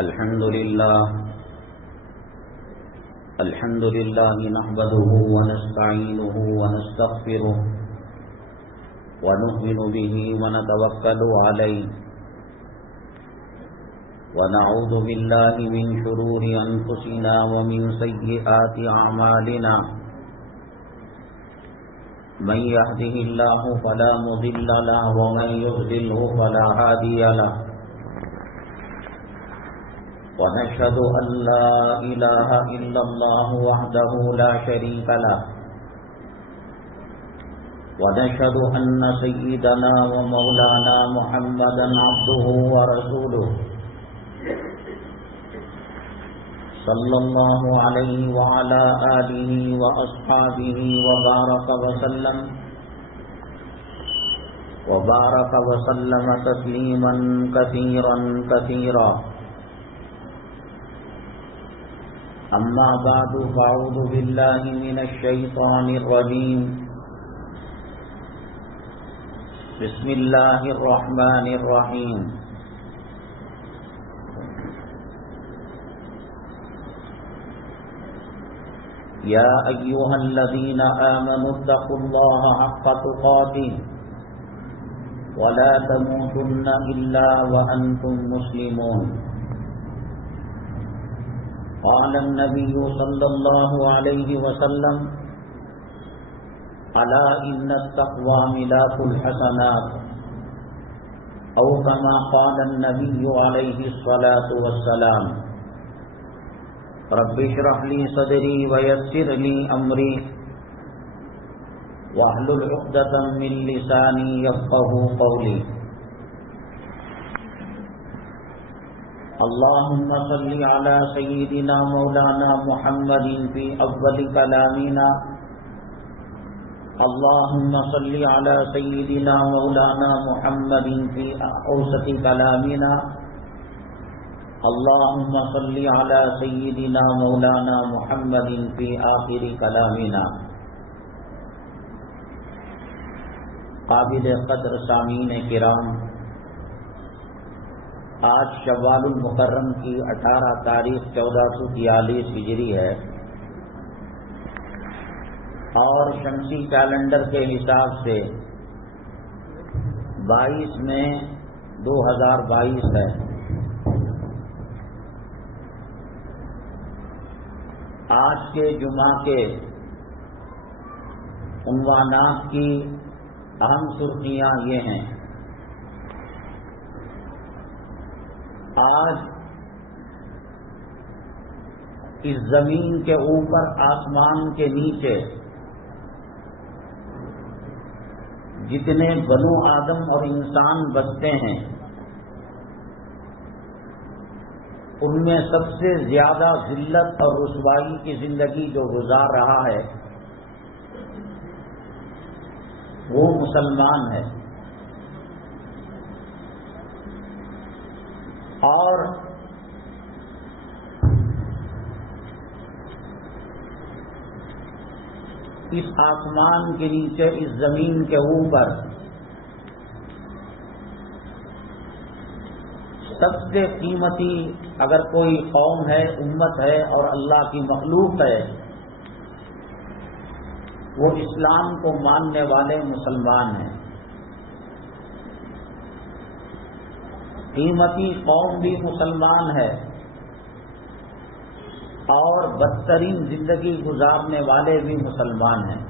الحمد لله نحمده ونستعينه ونستغفره ونؤمن به ونتوكل عليه ونعوذ بالله من شرور أنفسنا ومن سيئات أعمالنا من يهده الله فلا مضل له ومن يضلله فلا هادي له ونشهد أن لا إله إلا الله وحده لا شريك له ونشهد أن سيدنا ومولانا محمدا عبده ورسوله صلى الله عليه وعلى آله وأصحابه وبارك وسلم تسليما كثيرا أما بعد فأعوذ بالله من الشيطان الرجيم بسم الله الرحمن الرحيم يا أيها الذين آمنوا اتقوا الله حق تقاته ولا تموتن إلا وأنتم مسلمون قال النبي صلى الله عليه وسلم ألا إن التقوى ملاك الحسنات أو كما قال النبي عليه الصلاة والسلام رب اشرح لي صدري ويسر لي أمري واحلل عقدة من لساني يفقهوا قولي اللهم صل على سيدنا مولانا محمد في أول كلامنا اللهم صل على سيدنا مولانا محمد في أوسط كلامنا اللهم صل على سيدنا مولانا محمد في آخر كلامنا. قابل قدر سامعین کرام، آج شوال المکرم کی 18 تاریخ 1443 ہجری ہے اور شمسی کیلنڈر کے حساب سے 22 مئی 2022 ہے. آج کے جمعہ کے عنوانات کی اہم سرخیاں یہ ہیں. آج اس زمین کے اوپر آسمان کے نیچے جتنے بنو آدم اور انسان بستے ہیں ان میں سب سے زیادہ ذلت اور رسوائی کی زندگی جو گزار رہا ہے وہ مسلمان ہے. اور اس آسمان کے نیچے اس زمین کے اوپر سب سے قیمتی اگر کوئی قوم ہے، امت ہے اور اللہ کی مخلوق ہے وہ اسلام کو ماننے والے مسلمان ہیں. قیمتی قوم بھی مسلمان ہے اور بدترین زندگی گزارنے والے بھی مسلمان ہیں.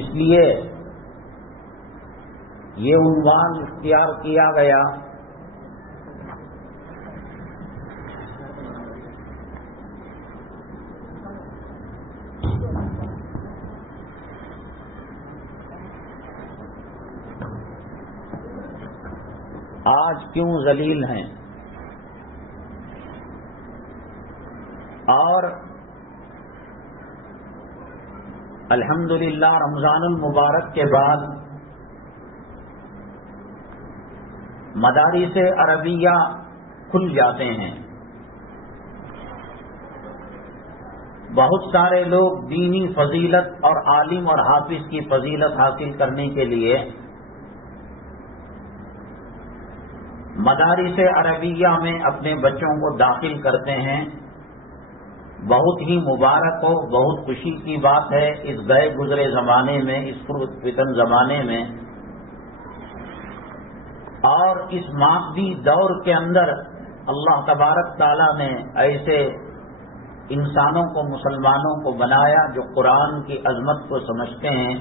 اس لیے یہ عنوان اختیار کیا گیا آج کیوں ذلیل ہیں. اور الحمدللہ رمضان المبارک کے بعد مدارس عربیہ کھل جاتے ہیں. بہت سارے لوگ دینی فضیلت اور عالم اور حافظ کی فضیلت حاصل کرنے کے لیے مدارس عربیہ میں اپنے بچوں کو داخل کرتے ہیں، بہت ہی مبارک اور بہت خوشی کی بات ہے۔ اس گئے گزرے زمانے میں، اس فتن زمانے میں اور اس مادی دور کے اندر اللہ تبارک تعالیٰ نے ایسے انسانوں کو، مسلمانوں کو بنایا جو قرآن کی عظمت کو سمجھتے ہیں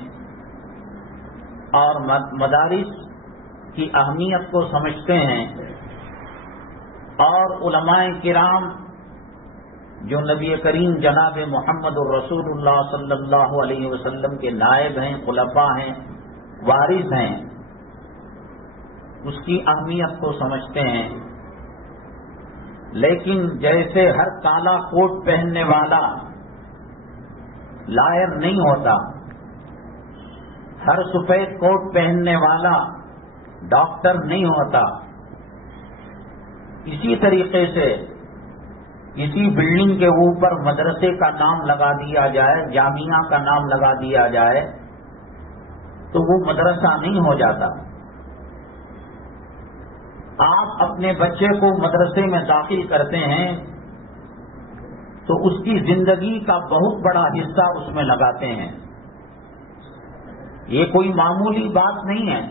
اور مدارس کی اہمیت کو سمجھتے ہیں، اور علماء کرام جو نبی کریم جناب محمد الرسول اللہ صلی اللہ علیہ وسلم کے نائب ہیں، خلفاء ہیں، وارث ہیں، اس کی اہمیت کو سمجھتے ہیں۔ لیکن جیسے ہر کالا کوٹ پہننے والا لائر نہیں ہوتا، ہر سفید کوٹ پہننے والا ڈاکٹر نہیں ہوتا، اسی طریقے سے کسی بلڈنگ کے اوپر مدرسے کا نام لگا دیا جائے، جامعہ کا نام لگا دیا جائے تو وہ مدرسہ نہیں ہو جاتا۔ آپ اپنے بچے کو مدرسے میں داخل کرتے ہیں تو اس کی زندگی کا بہت بڑا حصہ اس میں لگاتے ہیں۔ یہ کوئی معمولی بات نہیں ہے۔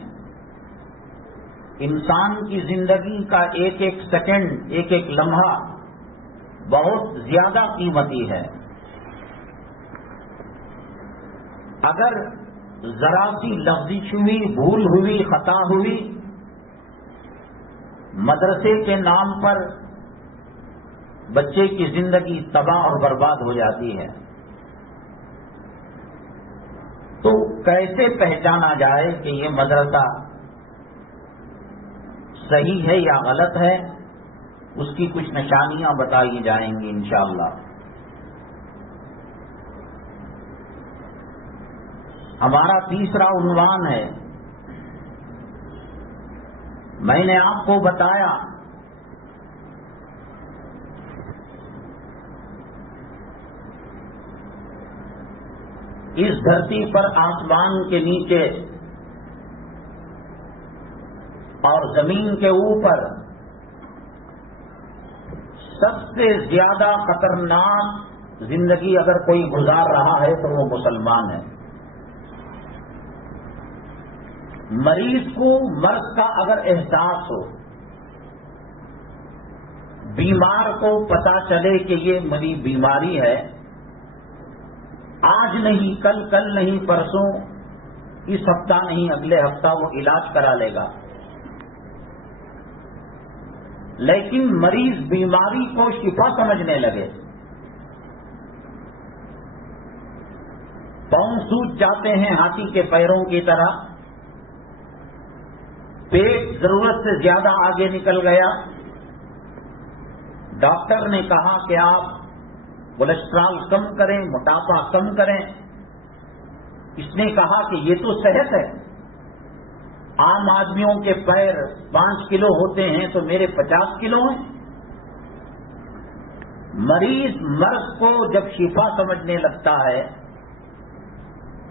انسان کی زندگی کا ایک ایک سیکنڈ، ایک ایک لمحہ بہت زیادہ قیمتی ہے۔ اگر ذرا سی لغزش ہوئی، بھول ہوئی، خطا ہوئی، مدرسے کے نام پر بچے کی زندگی تباہ اور برباد ہو جاتی ہے۔ تو کیسے پہچانا جائے کہ یہ مدرسہ صحیح ہے یا غلط ہے؟ اس کی کچھ نشانیاں بتائی جائیں گی انشاءاللہ۔ ہمارا تیسرا عنوان ہے، میں نے آپ کو بتایا اس دھرتی پر آسمان کے نیچے اور زمین کے اوپر سب سے زیادہ خطرناک زندگی اگر کوئی گزار رہا ہے تو وہ مسلمان ہے۔ مریض کو مرض کا اگر احساس ہو، بیمار کو پتا چلے کہ یہ میری بیماری ہے، آج نہیں کل، کل نہیں پرسوں، اس ہفتہ نہیں اگلے ہفتہ وہ علاج کرا لے گا۔ لیکن مریض بیماری کو شفا سمجھنے لگے، پاؤں سوج جاتے ہیں ہاتھی کے پیروں کی طرح، پیٹ ضرورت سے زیادہ آگے نکل گیا، ڈاکٹر نے کہا کہ آپ کولیسٹرول کم کریں، موٹاپا کم کریں۔ اس نے کہا کہ یہ تو صحت ہے، عام آدمیوں کے پیر 5 کلو ہوتے ہیں تو میرے 50 کلو ہیں۔ مریض مرض کو جب شفا سمجھنے لگتا ہے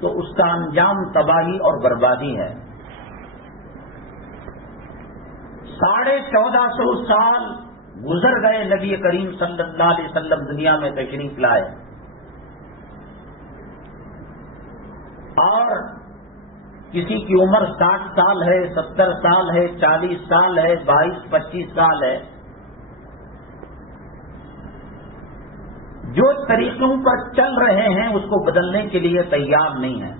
تو اس کا انجام تباہی اور بربادی ہے۔ 1450 سال گزر گئے، نبی کریم صلی اللہ علیہ وسلم دنیا میں تشریف لائے، اور کسی کی عمر 60 سال ہے، 70 سال ہے، 40 سال ہے، 22-25 سال ہے۔ جو طریقوں پر چل رہے ہیں اس کو بدلنے کے لیے تیار نہیں ہے۔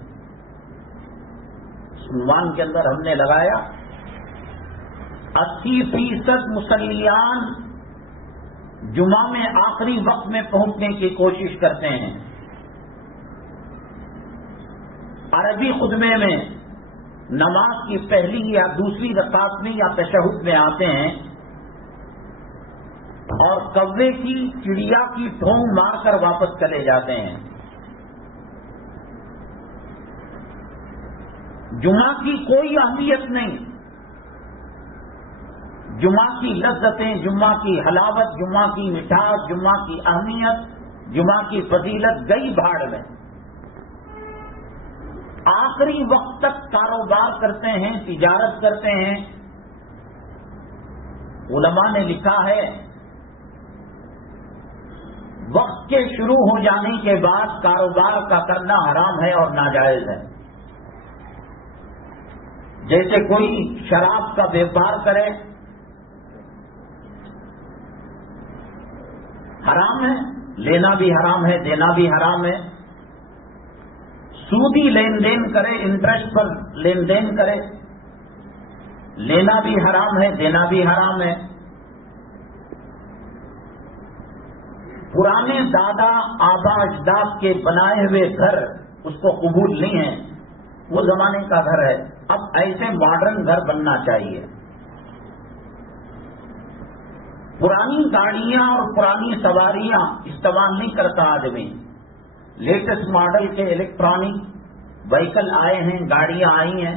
عنوان کے اندر ہم نے لگایا 80% مسلیان جمعہ میں آخری وقت میں پہنچنے کی کوشش کرتے ہیں، عربی خطبے میں نماز کی پہلی یا دوسری رکعت میں یا تشہد میں آتے ہیں اور کوے کی، چڑیا کی ٹھونگ مار کر واپس چلے جاتے ہیں۔ جمعہ کی کوئی اہمیت نہیں، جمعہ کی لذتیں، جمعہ کی حلاوت، جمعہ کی مٹھاس، جمعہ کی اہمیت، جمعہ کی فضیلت گئی بھاڑ میں۔ آخری وقت تک کاروبار کرتے ہیں، تجارت کرتے ہیں، علماء نے لکھا ہے وقت کے شروع ہو جانے کے بعد کاروبار کا کرنا حرام ہے اور ناجائز ہے. جیسے کوئی شراب کا بیوپار کرے حرام ہے، لینا بھی حرام ہے، دینا بھی حرام ہے. سودی لین دین کرے، انٹرسٹ پر لین دین کرے، لینا بھی حرام ہے، دینا بھی حرام ہے. پرانے دادا آبا اجداد کے بنائے ہوئے گھر اس کو قبول نہیں ہے، وہ زمانے کا گھر ہے. اب ایسے ماڈرن گھر بننا چاہیے. پرانی گاڑیاں اور پرانی سواریاں استعمال نہیں کرتا آدمی. لیٹسٹ ماڈل کے الیکٹرانک وہیکل آئے ہیں، گاڑیاں آئی ہیں.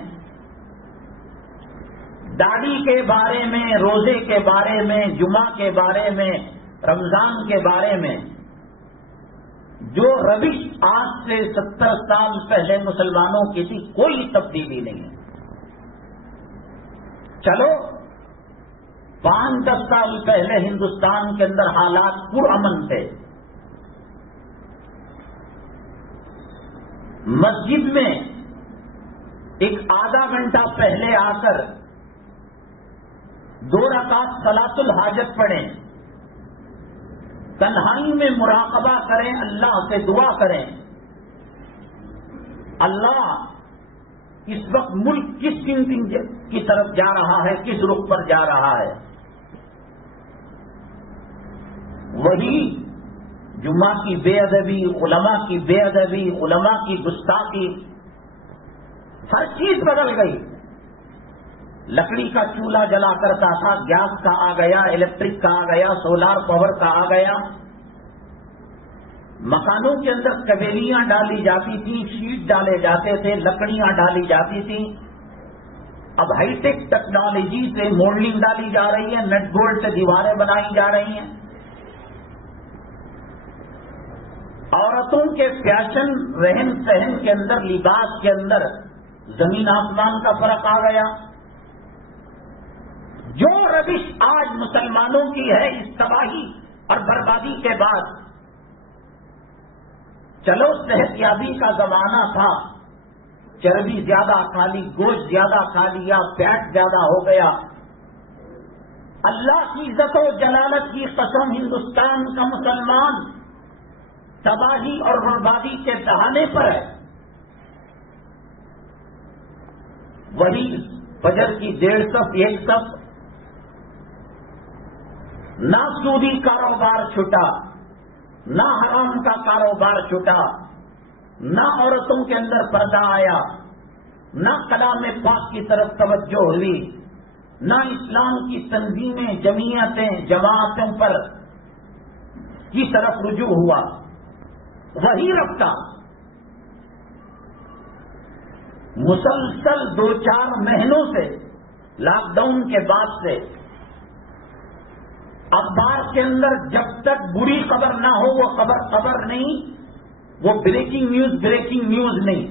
داڑھی کے بارے میں، روزے کے بارے میں، جمعہ کے بارے میں، رمضان کے بارے میں جو روش آج سے 70 سال پہلے مسلمانوں کی تھی، کوئی تبدیلی نہیں ہے. چلو 5-10 سال پہلے ہندوستان کے اندر حالات پرامن تھے. مسجد میں ایک آدھا گھنٹہ پہلے آ کر 2 رکعت صلاۃ الحاجت پڑھیں، تنہائی میں مراقبہ کریں، اللہ سے دعا کریں اللہ اس وقت ملک کس کی طرف جا رہا ہے، کس رخ پر جا رہا ہے. وہی جمعہ کی بے ادبی، علماء کی بے ادبی، علماء کی گستاخی، ہر چیز بدل گئی. لکڑی کا چولہا جلا کرتا تھا، گیس کا آ گیا، الیکٹرک کا آ گیا، سولار پاور کا آ گیا. مکانوں کے اندر کبیلیاں ڈالی جاتی تھیں، شیٹ ڈالے جاتے تھے، لکڑیاں ڈالی جاتی تھیں. اب ہائی ٹیک ٹیکنالوجی سے مولڈنگ ڈالی جا رہی ہے، نٹ بولٹ سے دیواریں بنائی جا رہی ہیں. عورتوں کے فیشن، رہن سہن کے اندر، لباس کے اندر زمین آسمان کا فرق آ گیا. جو روش آج مسلمانوں کی ہے اس تباہی اور بربادی کے بعد، چلو صحت یابی کا زمانہ تھا، چربی زیادہ کھا لی، گوشت زیادہ کھا لیا، فیٹ زیادہ ہو گیا. اللہ کی عزت و جلالت کی قسم، ہندوستان کا مسلمان تباہی اور بربادی کے دہانے پر ہے. وہی فجر کی 1.5 صف 1 صف، نہ سودی کاروبار چھٹا، نہ حرام کا کاروبار چھٹا، نہ عورتوں کے اندر پردہ آیا، نہ کلام پاک کی طرف توجہ ہوئی، نہ اسلام کی تنظیمیں، جمعیتیں، جماعتوں پر کی طرف رجوع ہوا. وہی رفتہ مسلسل 2-4 مہینوں سے، لاک ڈاؤن کے بعد سے، اخبار کے اندر جب تک بری خبر نہ ہو وہ خبر نہیں، وہ بریکنگ نیوز نہیں.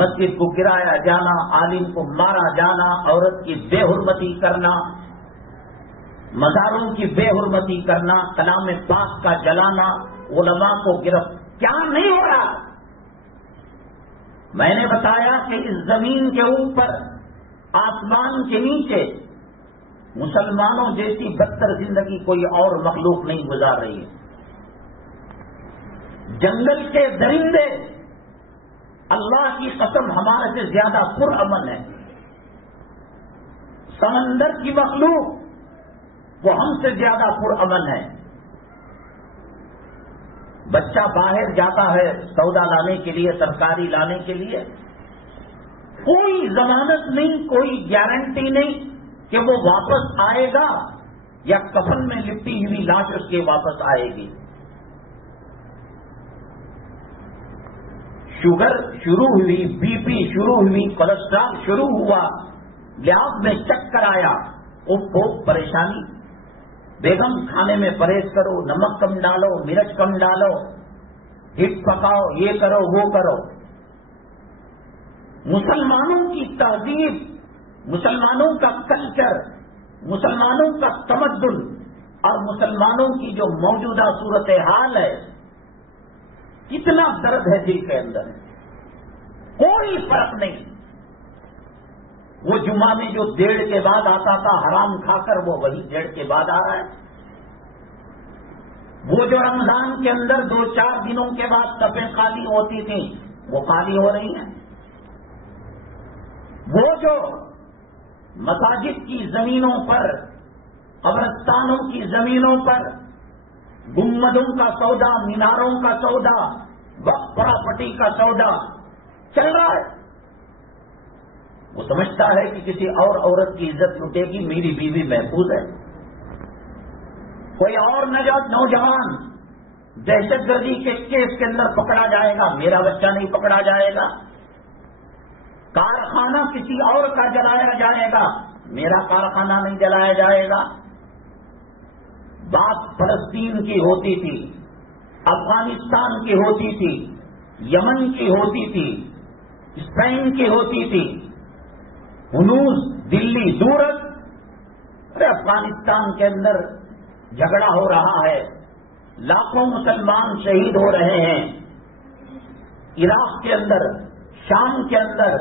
مسجد کو گرایا جانا، عالم کو مارا جانا، عورت کی بے حرمتی کرنا، مزاروں کی بے حرمتی کرنا، کلام پاک کا جلانا، علماء کو گرفت، کیا نہیں ہو رہا. میں نے بتایا کہ اس زمین کے اوپر، آسمان کے نیچے مسلمانوں جیسی بدتر زندگی کوئی اور مخلوق نہیں گزار رہی ہے. جنگل کے درندے اللہ کی قسم ہمارے سے زیادہ پرامن ہے. سمندر کی مخلوق وہ ہم سے زیادہ پرامن ہے. بچہ باہر جاتا ہے سودا لانے کے لیے، ترکاری لانے کے لیے، کوئی ضمانت نہیں، کوئی گارنٹی نہیں کہ وہ واپس آئے گا یا کفن میں لپٹی ہوئی لاش اس کے واپس آئے گی. شوگر شروع ہوئی، بی پی شروع ہوئی، کولیسٹرول شروع ہوا، لحاظ میں چکر آیا، وہ پریشانی. بیگم کھانے میں پرہیز کرو، نمک کم ڈالو، مرچ کم ڈالو، ہٹ پکاؤ، یہ کرو وہ کرو. مسلمانوں کی تہذیب، مسلمانوں کا کلچر مسلمانوں کا تمدن اور مسلمانوں کی جو موجودہ صورتحال ہے، کتنا درد ہے دل کے اندر، کوئی فرق نہیں۔ وہ جمعہ میں جو 1:30 کے بعد آتا تھا حرام کھا کر، وہ وہی 1:30 کے بعد آ رہا ہے۔ وہ جو رمضان کے اندر 2-4 دنوں کے بعد صفیں خالی ہوتی تھیں، وہ خالی ہو رہی ہیں۔ وہ جو مساجد کی زمینوں پر، قبرستانوں کی زمینوں پر گنبدوں کا سودا، میناروں کا سودا، وقف پراپرٹی کا سودا چل رہا ہے، وہ سمجھتا ہے کہ کسی اور عورت کی عزت لٹے گی، میری بیوی محفوظ ہے۔ کوئی اور نوجوان دہشت گردی کے کیس کے اندر پکڑا جائے گا، میرا بچہ نہیں پکڑا جائے گا۔ کارخانہ کسی اور کا جلایا جائے گا، میرا کارخانہ نہیں جلایا جائے گا۔ بات فلسطین کی ہوتی تھی، افغانستان کی ہوتی تھی، یمن کی ہوتی تھی، اسپین کی ہوتی تھی، ہنوز دلی دورت، ارے افغانستان کے اندر جھگڑا ہو رہا ہے، لاکھوں مسلمان شہید ہو رہے ہیں، عراق کے اندر، شام کے اندر،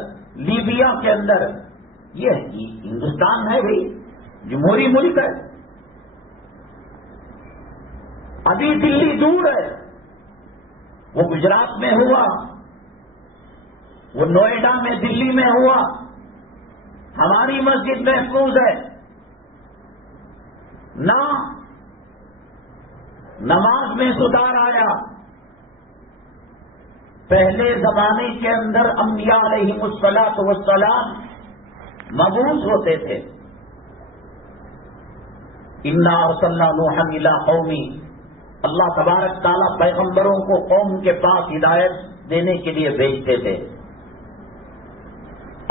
لیبیا کے اندر، یہ ہندوستان ہے بھائی، جمہوری ملک ہے۔ ابھی دلی دور ہے، وہ گجرات میں ہوا، وہ نوئیڈا میں، دلی میں ہوا، ہماری مسجد محفوظ ہے۔ نہ نماز میں سدھار آیا۔ پہلے زمانے کے اندر انبیاء علیہم الصلاۃ والسلام مبعوث ہوتے تھے۔ انا ارسلنا نوحا الی قومہ، اللہ تبارک تعالیٰ پیغمبروں کو قوم کے پاس ہدایت دینے کے لیے بھیجتے تھے،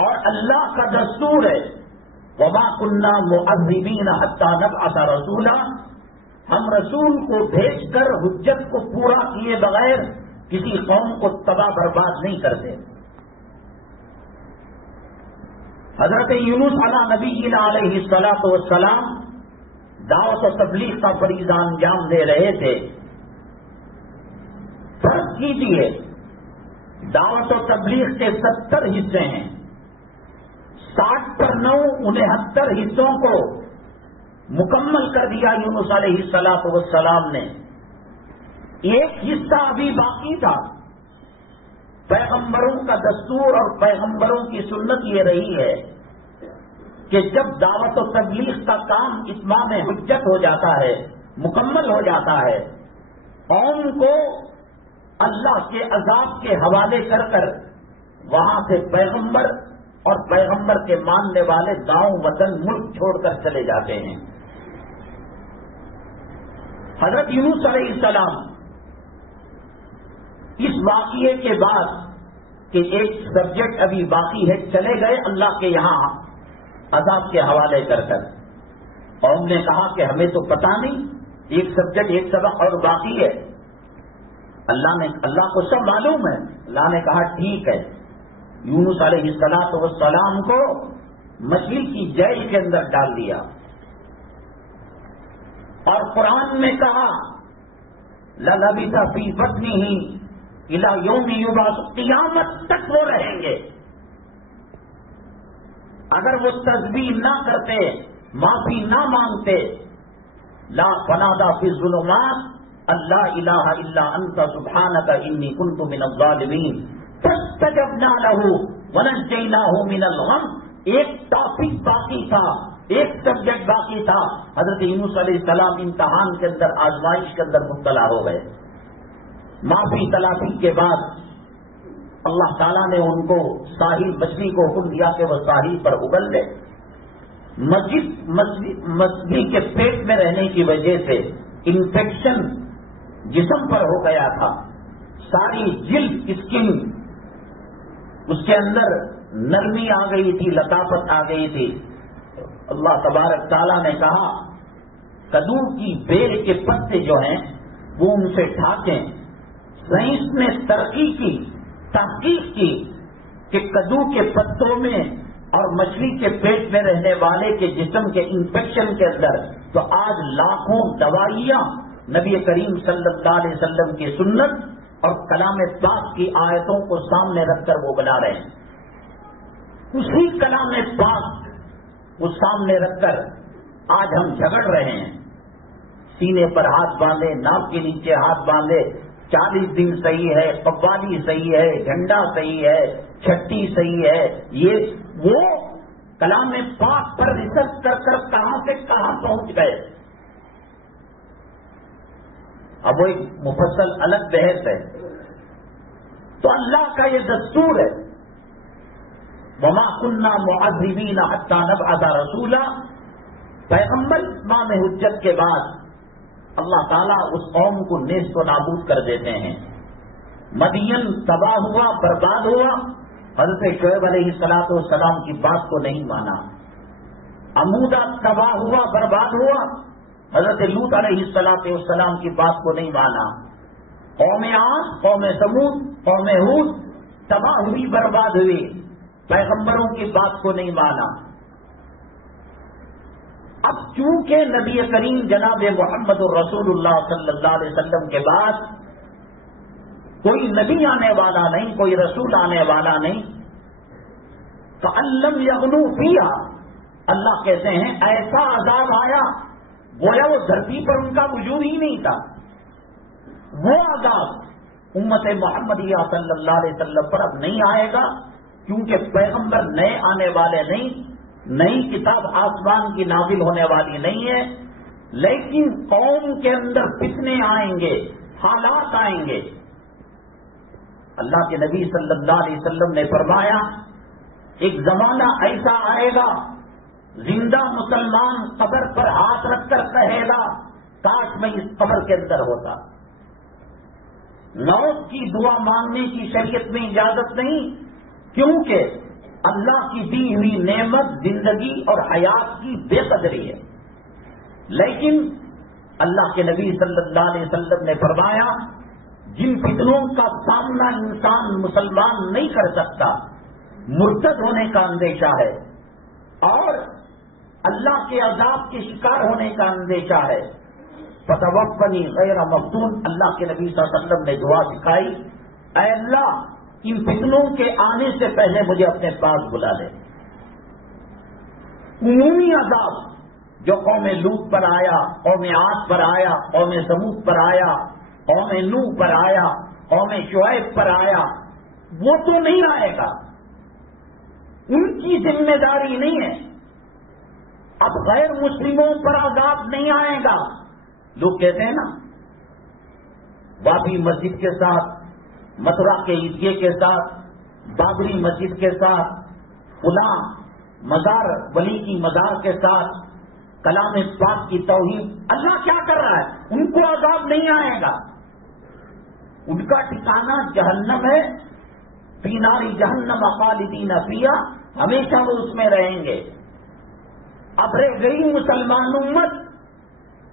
اور اللہ کا دستور ہے وما کنا معذبین حتی نبعث رسولا، ہم رسول کو بھیج کر حجت کو پورا کیے بغیر کسی قوم کو تباہ برباد نہیں کرتے۔ حضرت یونس علی نبینا علیہ الصلاۃ والسلام دعوت و تبلیغ کا فریضہ انجام دے رہے تھے۔ فرض کیجیے دعوت و تبلیغ کے 70 حصے ہیں، 60 پر 9 69 حصوں کو مکمل کر دیا یونس علیہ الصلاۃ والسلام نے۔ ایک حصہ ابھی باقی تھا۔ پیغمبروں کا دستور اور پیغمبروں کی سنت یہ رہی ہے کہ جب دعوت و تبلیغ کا کام اتمام حجت ہو جاتا ہے، مکمل ہو جاتا ہے، قوم کو اللہ کے عذاب کے حوالے کر کر وہاں سے پیغمبر اور پیغمبر کے ماننے والے گاؤں وطن ملک چھوڑ کر چلے جاتے ہیں۔ حضرت یونس علیہ السلام اس واقعے کے بعد کہ ایک سبجیکٹ ابھی باقی ہے، چلے گئے اللہ کے یہاں عذاب کے حوالے کر کر، قوم نے کہا کہ ہمیں تو پتا نہیں، ایک سبجیکٹ ایک سبق اور باقی ہے۔ اللہ کو سب معلوم ہے۔ اللہ نے کہا ٹھیک ہے، یونس علیہ الصلاۃ والسلام کو مچھلی کی جیل کے اندر ڈال دیا، اور قرآن میں کہا لَلَبِثَ فِي بَطْنِهِ إِلَى يَوْمِ يُبْعَثُ، قیامت تک وہ رہیں گے۔ اگر وہ تسبیح نہ کرتے، معافی نہ مانگتے، لا فنادى في الظلمات ان لا الہ الا انت سبحانک انی کنت من الظالمین فاستجبنا له ونجیناہ من الغم۔ ایک ٹاپک باقی تھا، ایک سبجیکٹ باقی تھا۔ حضرت یونس علیہ السلام امتحان کے اندر، آزمائش کے اندر مبتلا ہو گئے۔ معافی تلافی کے بعد اللہ تعالیٰ نے ان کو ساحل، مچھلی کو حکم دیا کہ وہ ساحل پر ابل لے۔ مچھلی کے پیٹ میں رہنے کی وجہ سے انفیکشن جسم پر ہو گیا تھا، ساری جلد، اسکن، اس کے اندر نرمی آ گئی تھی، لطافت آ گئی تھی۔ اللہ تبارک تعالیٰ نے کہا کدو کی بیل کے پتے جو ہیں وہ ان سے ڈھانکیں۔ سائنس نے ترقی کی، تحقیق کی کہ کدو کے پتوں میں اور مچھلی کے پیٹ میں رہنے والے کے جسم کے انفیکشن کے اندر، تو آج لاکھوں دوائیاں نبی کریم صلی اللہ علیہ وسلم کی سنت اور کلام پاک کی آیتوں کو سامنے رکھ کر وہ بنا رہے ہیں۔ اسی کلام پاک کو سامنے رکھ کر آج ہم جھگڑ رہے ہیں، سینے پر ہاتھ باندھے، ناک کے نیچے ہاتھ باندھے، 40 دن صحیح ہے، قوالی صحیح ہے، جھنڈا صحیح ہے، چھٹی صحیح ہے، یہ وہ کلام پاک پر ریسرچ کر کر کہاں سے کہاں پہنچ گئے۔ اب وہ ایک مفصل الگ بحث ہے۔ تو اللہ کا یہ دستور ہے، وَمَا كُنَّا مُعَذِّبِينَ حَتَّى نَبْعَثَ رَسُولًا۔ پیغمبر اتمام حجت کے بعد اللہ تعالیٰ اس قوم کو نیست و نابود کر دیتے ہیں۔ مدین تباہ ہوا، برباد ہوا، حضرت شعیب علیہ السلام کی بات کو نہیں مانا۔ عمودہ تباہ ہوا، برباد ہوا، حضرت لوط علیہ السلام کی بات کو نہیں مانا۔ قوم عاد، قوم ثمود، قوم ہود تباہ ہوئی، برباد ہوئی، پیغمبروں کی بات کو نہیں مانا۔ اب چونکہ نبی کریم جناب محمد الرسول اللہ صلی اللہ علیہ وسلم کے بعد کوئی نبی آنے والا نہیں، کوئی رسول آنے والا نہیں، فَأَلَّمْ يَغْنُوا فِيهَا، اللہ کہتے ہیں ایسا عذاب آیا گویا وہ دھرتی پر ان کا وجود ہی نہیں تھا۔ وہ عذاب امت محمدیہ صلی اللہ علیہ وسلم پر اب نہیں آئے گا، کیونکہ پیغمبر نئے آنے والے نہیں، نئی کتاب آسمان کی نازل ہونے والی نہیں ہے، لیکن قوم کے اندر فتنے آئیں گے، حالات آئیں گے۔ اللہ کے نبی صلی اللہ علیہ وسلم نے فرمایا ایک زمانہ ایسا آئے گا، زندہ مسلمان قبر پر ہاتھ رکھ کر کہے گا کاش میں اس قبر کے اندر ہوتا۔ موت کی دعا مانگنے کی شریعت میں اجازت نہیں، کیونکہ اللہ کی دی ہوئی نعمت زندگی اور حیات کی بے قدری ہے، لیکن اللہ کے نبی صلی اللہ علیہ وسلم نے فرمایا جن فتنوں کا سامنا انسان مسلمان نہیں کر سکتا، مرتد ہونے کا اندیشہ ہے اور اللہ کے عذاب کے شکار ہونے کا اندیشہ ہے، فتوفنی غیر مفتون، اللہ کے نبی صلی اللہ علیہ وسلم نے دعا سکھائی، اے اللہ ان فتنوں کے آنے سے پہلے مجھے اپنے پاس بلا لے۔ عمومی عذاب جو قوم لوط پر آیا، قوم عاد پر آیا، قوم ثمود پر آیا، قوم نوح پر آیا، قوم شعیب پر آیا، وہ تو نہیں آئے گا، ان کی ذمہ داری نہیں ہے۔ اب غیر مسلموں پر عذاب نہیں آئے گا۔ لوگ کہتے ہیں نا بابری مسجد کے ساتھ، متھرا کے عیدگاہ کے ساتھ، بابری مسجد کے ساتھ، فلاں مزار ولی کی مزار کے ساتھ کلام پاک کی توہین، اللہ کیا کر رہا ہے؟ ان کو عذاب نہیں آئے گا، ان کا ٹھکانہ جہنم ہے، فی نار جہنم خالدین فیہا، ہمیشہ وہ اس میں رہیں گے۔ اب رہ گئی مسلمان امت،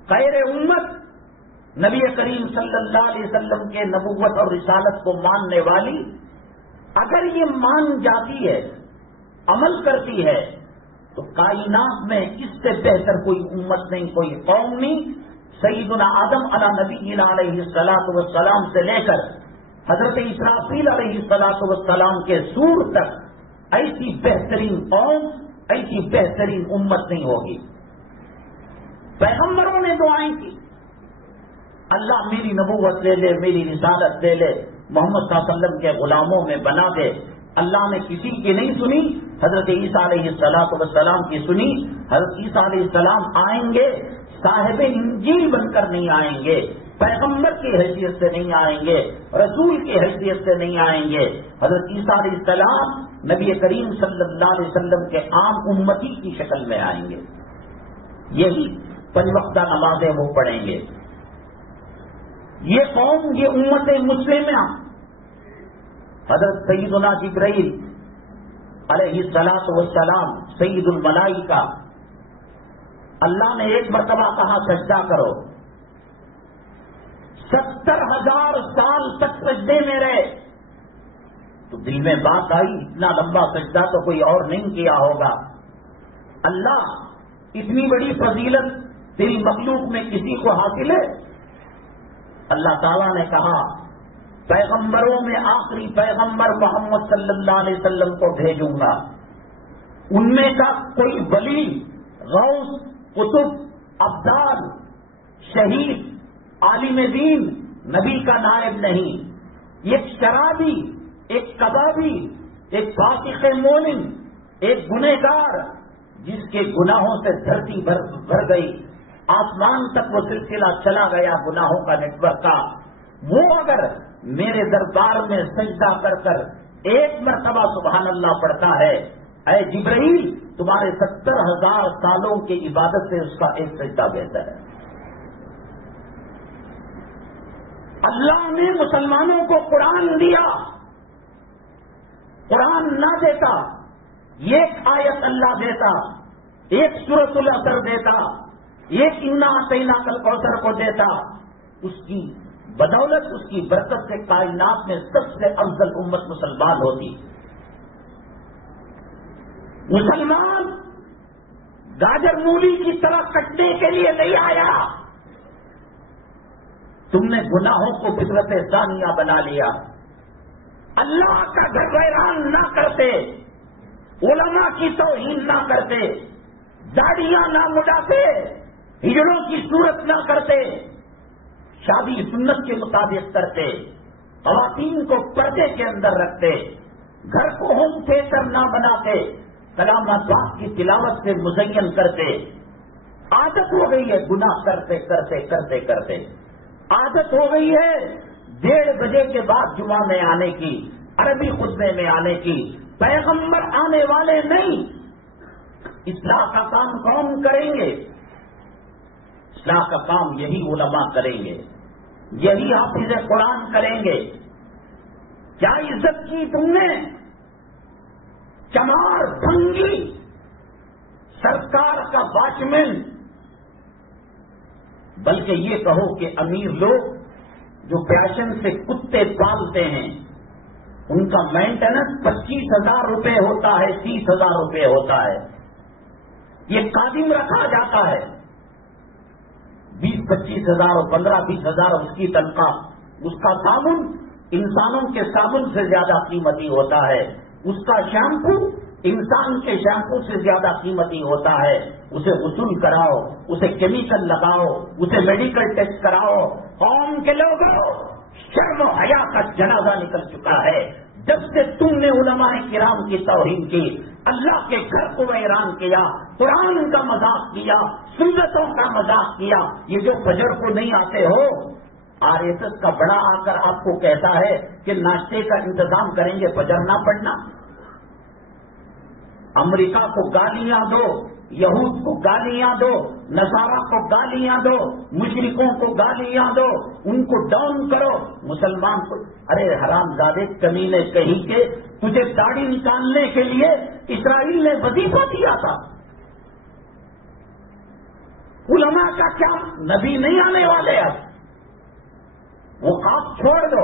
خیر امت، نبی کریم صلی اللہ علیہ وسلم کے نبوت اور رسالت کو ماننے والی، اگر یہ مان جاتی ہے، عمل کرتی ہے، تو کائنات میں اس سے بہتر کوئی امت نہیں، کوئی قوم نہیں۔ سیدنا آدم علی نبینا علیہ الصلوۃ والسلام سے لے کر حضرت اسرافیل علیہ الصلوۃ والسلام کے سور تک ایسی بہترین قوم، ایسی بہترین امت نہیں ہوگی۔ پیغمبروں نے دعائیں کی، اللہ میری نبوت لے لے، میری رسالت لے لے، محمد صلی اللہ علیہ وسلم کے غلاموں میں بنا دے۔ اللہ نے کسی کی نہیں سنی، حضرت عیسیٰ علیہ السلام کی سنی۔ حضرت عیسیٰ علیہ السلام آئیں گے، صاحب انجیل بن کر نہیں آئیں گے، پیغمبر کی حیثیت سے نہیں آئیں گے، رسول کی حیثیت سے نہیں آئیں گے۔ حضرت عیسیٰ علیہ السلام نبی کریم صلی اللہ علیہ وسلم کے عام امتی کی شکل میں آئیں گے، یہی 5 وقتہ نمازیں وہ پڑھیں گے۔ یہ قوم، یہ امت مسلمہ، حضرت سیدنا جبرائیل علیہ السلام سید الملائکہ، اللہ نے ایک مرتبہ کہا سجدہ کرو، 70,000 سال تک سجدے میں رہے، تو دل میں بات آئی اتنا لمبا سجدہ تو کوئی اور نہیں کیا ہوگا. اللہ اتنی بڑی فضیلت تیری مخلوق میں کسی کو حاصل ہے؟ اللہ تعالیٰ نے کہا پیغمبروں میں آخری پیغمبر محمد صلی اللہ علیہ وسلم کو بھیجوں گا. ان میں کا کوئی ولی، غوث، قطب، ابدال، شہید، عالم دین نبی کا نائب نہیں. ایک شرابی، ایک کبابی، ایک فاسق مومن، ایک گنہگار جس کے گناہوں سے دھرتی بھر گئی، آسمان تک وہ سلسلہ چلا گیا گناہوں کا نیٹ ورک کا، وہ اگر میرے دربار میں سجدہ کر کر ایک مرتبہ سبحان اللہ پڑھتا ہے، اے جبرائیل تمہارے 70,000 سالوں کی عبادت سے اس کا ایک سجدہ بہتر ہے. اللہ نے مسلمانوں کو قرآن دیا. قرآن نہ دیتا، ایک آیت اللہ دیتا، ایک سورۃ العصر دیتا، ایک انا اعطیناک الکوثر کو دیتا، اس کی بدولت، اس کی برکت سے کائنات میں سب سے افضل امت مسلمان ہوتی. مسلمان گاجر مولی کی طرح کٹنے کے لیے نہیں آیا. تم نے گناہوں کو فطرت ثانیہ بنا لیا. اللہ کا گھر ویران نہ کرتے، علماء کی توہین نہ کرتے، داڑیاں نہ مڈاتے، ہجڑوں کی صورت نہ کرتے، شادی سنت کے مطابق کرتے، خواتین کو پردے کے اندر رکھتے، گھر کو ہوم تھیٹر نہ بناتے، کلام پاک کی تلاوت سے مزین کرتے. عادت ہو گئی ہے گناہ کرتے کرتے کرتے کرتے. عادت ہو گئی ہے 1:30 بجے کے بعد جمعہ میں آنے کی، عربی خطبے میں آنے کی. پیغمبر آنے والے نہیں. اصلاح کا کام کون کریں گے؟ اصلاح کا کام یہی علماء کریں گے، یہی حافظ قرآن کریں گے. کیا عزت کی تم نے؟ چمار بھنگی سرکار کا واچمین، بلکہ یہ کہو کہ امیر لوگ جو پیشن سے کتے پالتے ہیں ان کا مینٹیننس 25,000 روپے ہوتا ہے، 30,000 روپے ہوتا ہے. یہ قادم رکھا جاتا ہے، 20-25,000 اور 15-20,000 اس کی تنخواہ. اس کا صابن انسانوں کے صابن سے زیادہ قیمتی ہوتا ہے، اس کا شیمپو انسان کے شیمپو سے زیادہ قیمتی ہوتا ہے. اسے غسل کراؤ، اسے کیمیکل لگاؤ، اسے میڈیکل ٹیسٹ کراؤ. قوم کے لوگوں، شرم و حیا کا جنازہ نکل چکا ہے. جب سے تم نے علماء کرام کی توہین کی، اللہ کے گھر کو ویران کیا، قرآن کا مذاق کیا، سنتوں کا مذاق کیا. یہ جو فجر کو نہیں آتے ہو، RSS کا بڑا آ کر آپ کو کہتا ہے کہ ناشتے کا انتظام کریں گے، فجر نہ پڑھنا. امریکہ کو گالیاں دو، یہود کو گالیاں دو، نصارہ کو گالیاں دو، مشرکوں کو گالیاں دو، ان کو ڈاؤن کرو. مسلمان کو ارے حرام زادے کمینے کہیں کہ تجھے داڑھی نکالنے کے لیے اسرائیل نے وظیفہ دیا تھا. علماء کا کیا؟ نبی نہیں آنے والے. اب وہ آپ چھوڑ دو.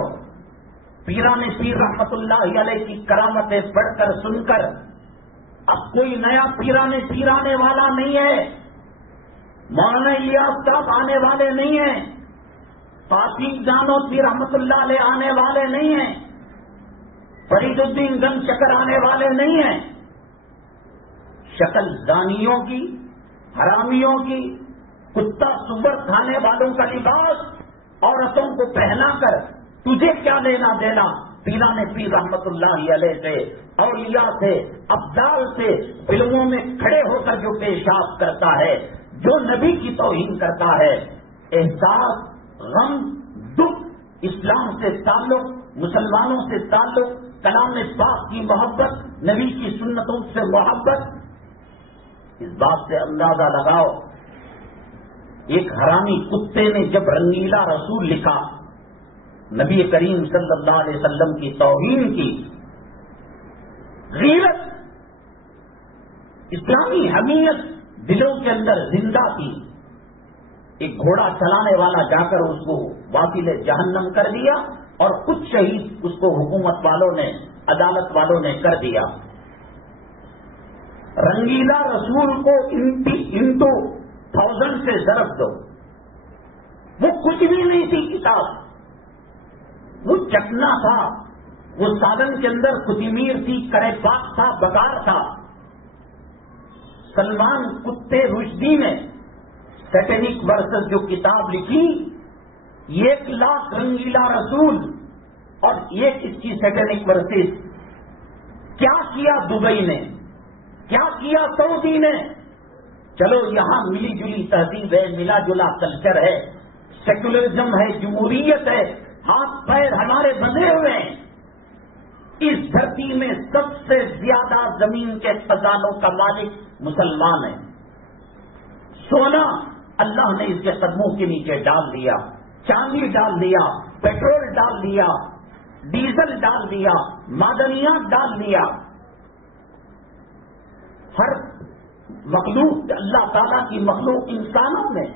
پیران پیر رحمت اللہ علیہ کی کرامتیں پڑھ کر سن کر اب کوئی نیا پیر آنے والا نہیں ہے. مولانا الیاس صاحب آنے والے نہیں ہیں. قاسم جانوی رحمت اللہ علیہ آنے والے نہیں ہیں. فرید الدین گنج شکر آنے والے نہیں ہیں. شکل زانیوں کی، حرامیوں کی، کتا سور کھانے والوں کا لباس عورتوں کو پہنا کر تجھے کیا لینا دینا؟ پیران پیر رحمت اللہ علیہ سے، اولیاء سے، ابدال سے فلموں میں کھڑے ہو کر جو پیشاب کرتا ہے، جو نبی کی توہین کرتا ہے، احساس، غم، دکھ، اسلام سے تعلق، مسلمانوں سے تعلق، کلام پاک کی محبت، نبی کی سنتوں سے محبت، اس بات سے اندازہ لگاؤ. ایک حرامی کتے نے جب رنگیلا رسول لکھا، نبی کریم صلی اللہ علیہ وسلم کی توہین کی، غیرت، اسلامی حمیت دلوں کے اندر زندہ تھی. ایک گھوڑا چلانے والا جا کر اس کو واصل جہنم کر دیا اور کچھ شہید اس کو حکومت والوں نے عدالت والوں نے کر دیا. رنگیلا رسول کو انٹو 1000 سے ضرب دو. وہ کچھ بھی نہیں تھی کتاب, وہ چکنا تھا, وہ سالن کے اندر کوتمیر تھی, کرے پاک تھا, بگار تھا. سلمان کتے رشدی نے سیٹینک ورسز جو کتاب لکھی, 1,00,000 رنگیلا رسول اور ایک اس کی سیٹینک ورسز. کیا کیا دبئی نے, کیا کیا سعودی نے؟ چلو یہاں ملی جلی تہذیب ہے, ملا جلا کلچر ہے, سیکولرزم ہے, جمہوریت ہے, ہاتھ پیر ہمارے بندھے ہوئے ہیں. اس دھرتی میں سب سے زیادہ زمین کے خزانوں کا مالک مسلمان ہے. سونا اللہ نے اس کے قدموں کے نیچے ڈال دیا, چاندی ڈال دیا, پیٹرول ڈال دیا, ڈیزل ڈال دیا, معدنیات ڈال دیا. ہر مخلوق, اللہ تعالیٰ کی مخلوق انسانوں میں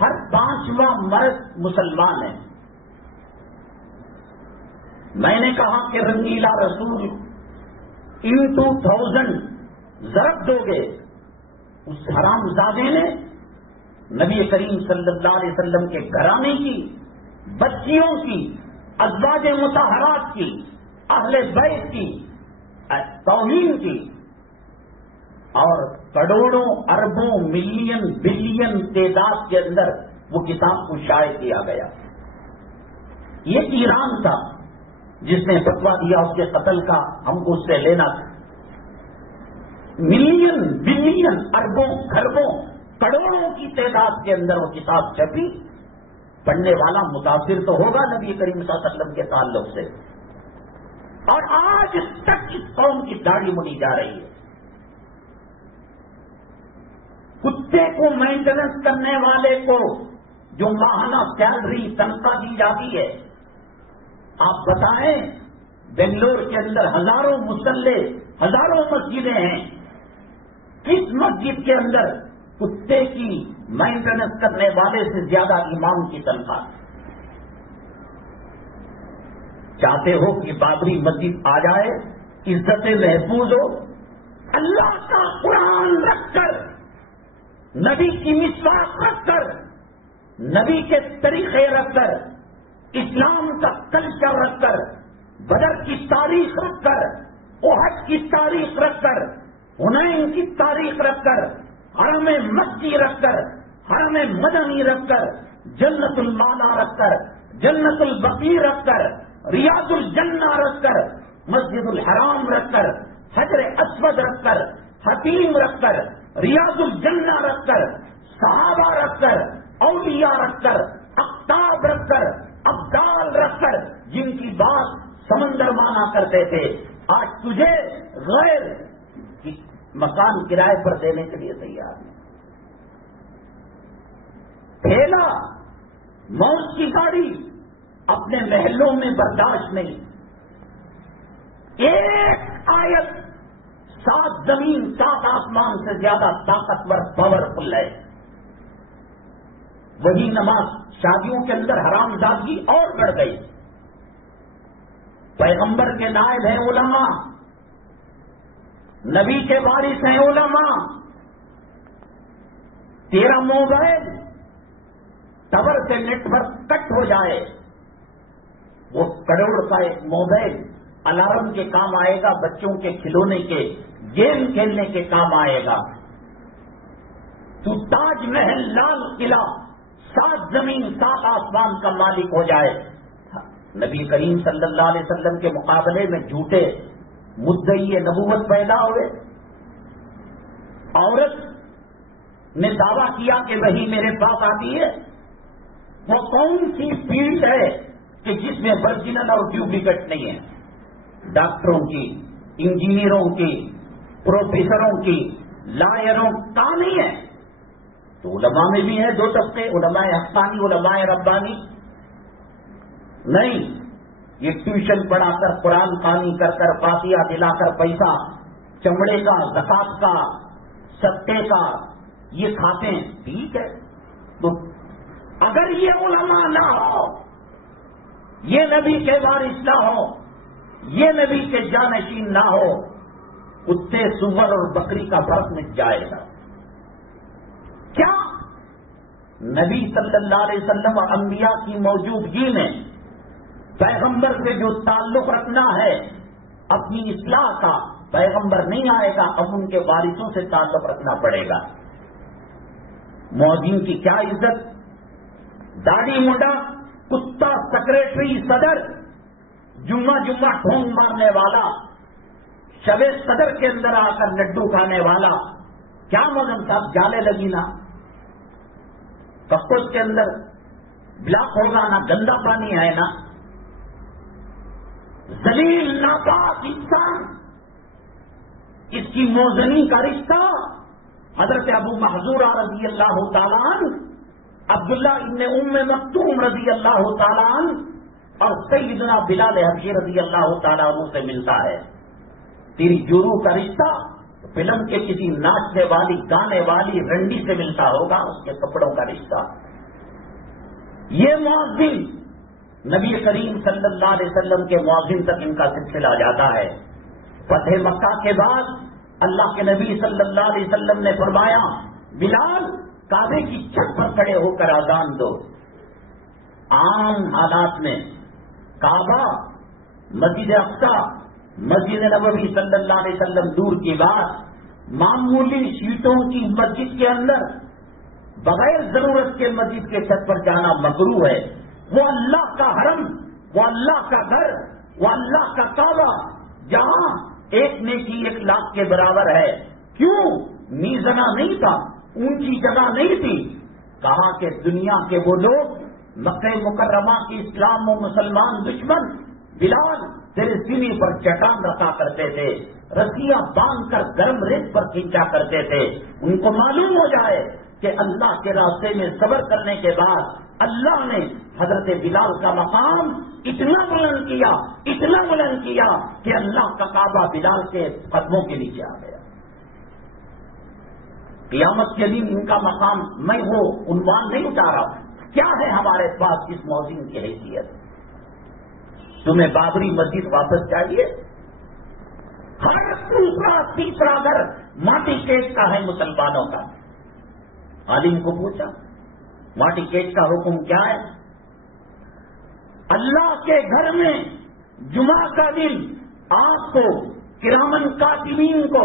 ہر 5واں مرد مسلمان ہے. میں نے کہا کہ رنگیلا رسول انٹو 1000 ضرب دو گے. اس حرام زادے نے نبی کریم صلی اللہ علیہ وسلم کے گھرانے کی, بچیوں کی, ازواج مطہرات کی, اہل بیت کی توہین کی, اور کروڑوں اربوں ملین بلین تعداد کے اندر وہ کتاب کو شائع کیا گیا. یہ ایران تھا جس نے فتویٰ دیا اس کے قتل کا, ہم کو اس سے لینا تھا. ملین بلین اربوں کھربوں کروڑوں کی تعداد کے اندر وہ کتاب چھپی. پڑھنے والا متاثر تو ہوگا نبی کریم صلی اللہ علیہ وسلم کے تعلق سے, اور آج تک اس قوم کی داڑھی منی جا رہی ہے. کتے کو مینٹیننس کرنے والے کو جو ماہانہ سیلری تنخواہ دی جاتی ہے, آپ بتائیں بنگلور کے اندر ہزاروں مصلے, ہزاروں مسجدیں ہیں, کس مسجد کے اندر کتے کی مینٹیننس کرنے والے سے زیادہ امام کی تنخواہ؟ چاہتے ہو کہ بابری مسجد آ جائے, عزت محفوظ ہو, اللہ کا قرآن رکھ کر, نبی کی مصباح رکھ کر, نبی کے طریقے رکھ کر, اسلام کا کلچر رکھ کر, بدر کی تاریخ رکھ کر, احد کی تاریخ رکھ کر, حنین کی تاریخ رکھ کر, حرم مکی رکھ کر, حرم مدنی رکھ کر, جنت المالا رکھ کر, جنت البقیع رکھ کر, ریاض الجنہ رکھ کر, مسجد الحرام رکھ کر, حجر اسود رکھ کر, حتیم رکھ کر, ریاض الجنہ رکھ کر, صحابہ رکھ کر, اولیاء رکھ کر, اقطاب رکھ کر, ابدال رکھ کر, جن کی بات سمندر مانا کرتے تھے, آج تجھے غیر مکان کرائے پر دینے کے لیے تیار ہے. ٹھیلا, موت کی گاڑی اپنے محلوں میں برداشت نہیں. ایک آیت 7 زمین 7 آسمان سے زیادہ طاقتور پاورفل ہے. وہی نماز شادیوں کے اندر حرام زادگی اور بڑھ گئی. پیغمبر کے نائب ہیں علماء, نبی کے وارث ہیں علماء. تیرا موبائل ٹاور سے نیٹ ورک کٹ ہو جائے, وہ کروڑ کا ایک موبائل الارم کے کام آئے گا, بچوں کے کھلونے کے, گیم کھیلنے کے کام آئے گا. تو تاج محل, لال قلعہ, 7 زمین 7 آسمان کا مالک ہو جائے. نبی کریم صلی اللہ علیہ وسلم کے مقابلے میں جھوٹے مدعی نبوت پیدا ہوئے. عورت نے دعویٰ کیا کہ وہی میرے پاس آتی ہے. وہ کون سی فیلڈ ہے کہ جس میں ورجنل اور ڈپلیکیٹ نہیں ہے؟ ڈاکٹروں کی, انجینئروں کی, پروفیسروں کی, لائروں کا نہیں ہے. تو علماء میں بھی ہے 2 طبقے, علماء حقانی, علماء ربانی. نہیں, یہ ٹیوشن پڑھا کر, قرآن خوانی کر کر, فاتحہ دلا کر پیسہ چمڑے کا, زکات کا, صدقے کا یہ کھاتے ہیں. ٹھیک ہے, تو اگر یہ علماء نہ ہو, یہ نبی کے وارث نہ ہو, یہ نبی کے جانشین نہ ہو، کتے سور اور بکری کا فرق مٹ جائے گا۔ کیا نبی صلی اللہ علیہ وسلم اور انبیاء کی موجودگی میں پیغمبر سے جو تعلق رکھنا ہے اپنی اصلاح کا، پیغمبر نہیں آئے گا، اب ان کے وارثوں سے تعلق رکھنا پڑے گا۔ مؤذن کی کیا عزت، داڑھی موٹا، کتا، سیکرٹری، صدر، جمعہ ٹھونگ مارنے والا، شب صدر کے اندر آ کر لڈو کھانے والا، کیا مدن صاحب جالے لگی نا، کپڑ کے اندر بلاک ہوگا نا، گندا پانی ہے نا، ذلیل ناپاک انسان، اس کی موزنی کا رشتہ حضرت ابو محذورہ رضی اللہ تعالیٰ عنہ، عبداللہ ابن ام مکتوم رضی اللہ تعالیٰ عنہ اور سیدنا بلال حبشی رضی اللہ تعالیٰ عنہ سے ملتا ہے۔ تیری جورو کا رشتہ فلم کے کسی ناچنے والی، گانے والی رنڈی سے ملتا ہوگا، اس کے کپڑوں کا رشتہ۔ یہ مؤذن نبی کریم صلی اللہ علیہ وسلم کے مؤذن تک ان کا سلسلہ جاتا ہے۔ فتح مکہ کے بعد اللہ کے نبی صلی اللہ علیہ وسلم نے فرمایا، بلال کعبے کی چھت پر کھڑے ہو کر اذان دو۔ عام حالات میں کعبہ، مسجد اقصی، مسجد نبوی صلی اللہ علیہ وسلم دور کی بات، معمولی سیٹوں کی مسجد کے اندر بغیر ضرورت کے مسجد کے چھت پر جانا مکروہ ہے۔ وہ اللہ کا حرم، وہ اللہ کا گھر، وہ اللہ کا کعبہ، جہاں ایک نیکی 1,00,000 کے برابر ہے۔ کیوں؟ میزنا نہیں تھا، اونچی جگہ نہیں تھی۔ کہا کہ دنیا کے وہ لوگ مکہ مکرمہ کی اسلام و مسلمان دشمن بلال تیرے سینے پر چٹان رکھا کرتے تھے، رسیاں باندھ کر گرم ریت پر کھینچا کرتے تھے۔ ان کو معلوم ہو جائے کہ اللہ کے راستے میں صبر کرنے کے بعد اللہ نے حضرت بلال کا مقام اتنا بلند کیا، اتنا بلند کیا کہ اللہ کا کعبہ بلال کے قدموں کے نیچے آ گیا۔ قیامت کے دن ان کا مقام، میں وہ عنوان نہیں اٹھا رہا، کیا ہے ہمارے پاس اس موذن کی حیثیت؟ تمہیں بابری مسجد واپس چاہیے؟ ہر دوسرا تیسرا گھر ماٹی کیٹ کا ہے مسلمانوں کا۔ عالم کو پوچھا ماٹی کیٹ کا حکم کیا ہے؟ اللہ کے گھر میں جمعہ کا دن آپ کو، کرامن کاتبین کو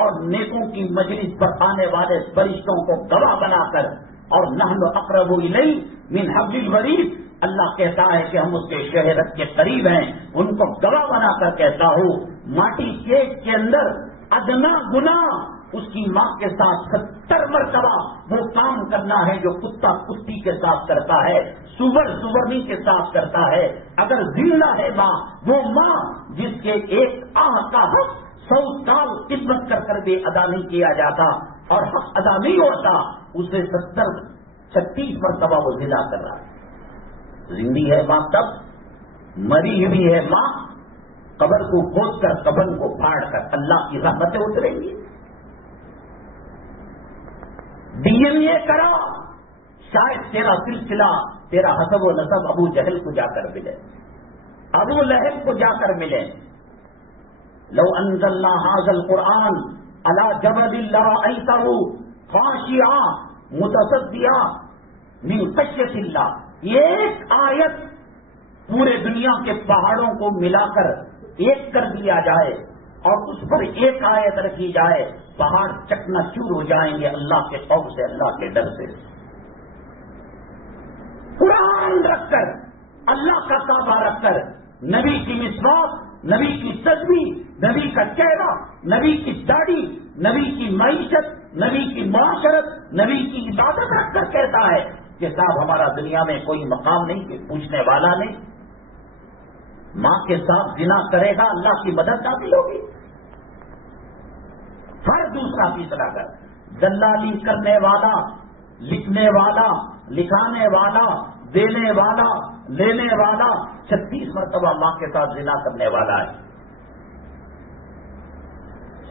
اور نیکوں کی مجلس پر آنے والے فرشتوں کو گواہ بنا کر، اور نحن اقرب الیہ من حبل الورید، اللہ کہتا ہے کہ ہم اس کے شہرت کے قریب ہیں، ان کو گواہ بنا کر کہتا ہوں، ماٹی کیٹ کے اندر ادنا گناہ اس کی ماں کے ساتھ 70 مرتبہ وہ کام کرنا ہے جو کتا کتی کے ساتھ کرتا ہے، سور سورنی کے ساتھ کرتا ہے۔ اگر زندہ ہے ماں، وہ ماں جس کے ایک آہ کا حق 100 سال خدمت کر کر بھی ادا نہیں کیا جاتا اور حق ادا نہیں ہوتا، اسے 36 مرتبہ وہ زندہ کر رہا ہے۔ زندی ہے ماں تب، مری ہوئی ہے ماں، قبر کو کھود کر قبر کو پھاڑ کر اللہ کی رحمتیں اتریں گی۔ ڈی این اے کرا، شاید تیرا سلسلہ، تیرا حسب و نسب ابو جہل کو جا کر ملے، ابو لہب کو جا کر ملے۔ لو انزلنا هذا القرآن على جبل لرأيته خاشعا متصدعا من خشیۃ اللہ، ایک آیت پورے دنیا کے پہاڑوں کو ملا کر ایک کر دیا جائے اور اس پر ایک آیت رکھی جائے، پہاڑ چکنا چور ہو جائیں گے اللہ کے خوف سے، اللہ کے ڈر سے۔ قرآن رکھ کر، اللہ کا کعبہ رکھ کر، نبی کی مسواک، نبی کی تسبیح، نبی کا چہرہ، نبی کی داڑھی، نبی کی معیشت، نبی کی معاشرت، نبی کی عبادت رکھ کر کہتا ہے کہ صاحب ہمارا دنیا میں کوئی مقام نہیں، کہ پوچھنے والا نہیں۔ ماں کے ساتھ زنا کرے گا، اللہ کی مدد حاصل ہوگی۔ ہر دوسرا تیسرا کر دلالی کرنے والا، لکھنے والا، لکھانے والا، دینے والا، لینے والا 36 مرتبہ ماں کے ساتھ زنا کرنے والا ہے۔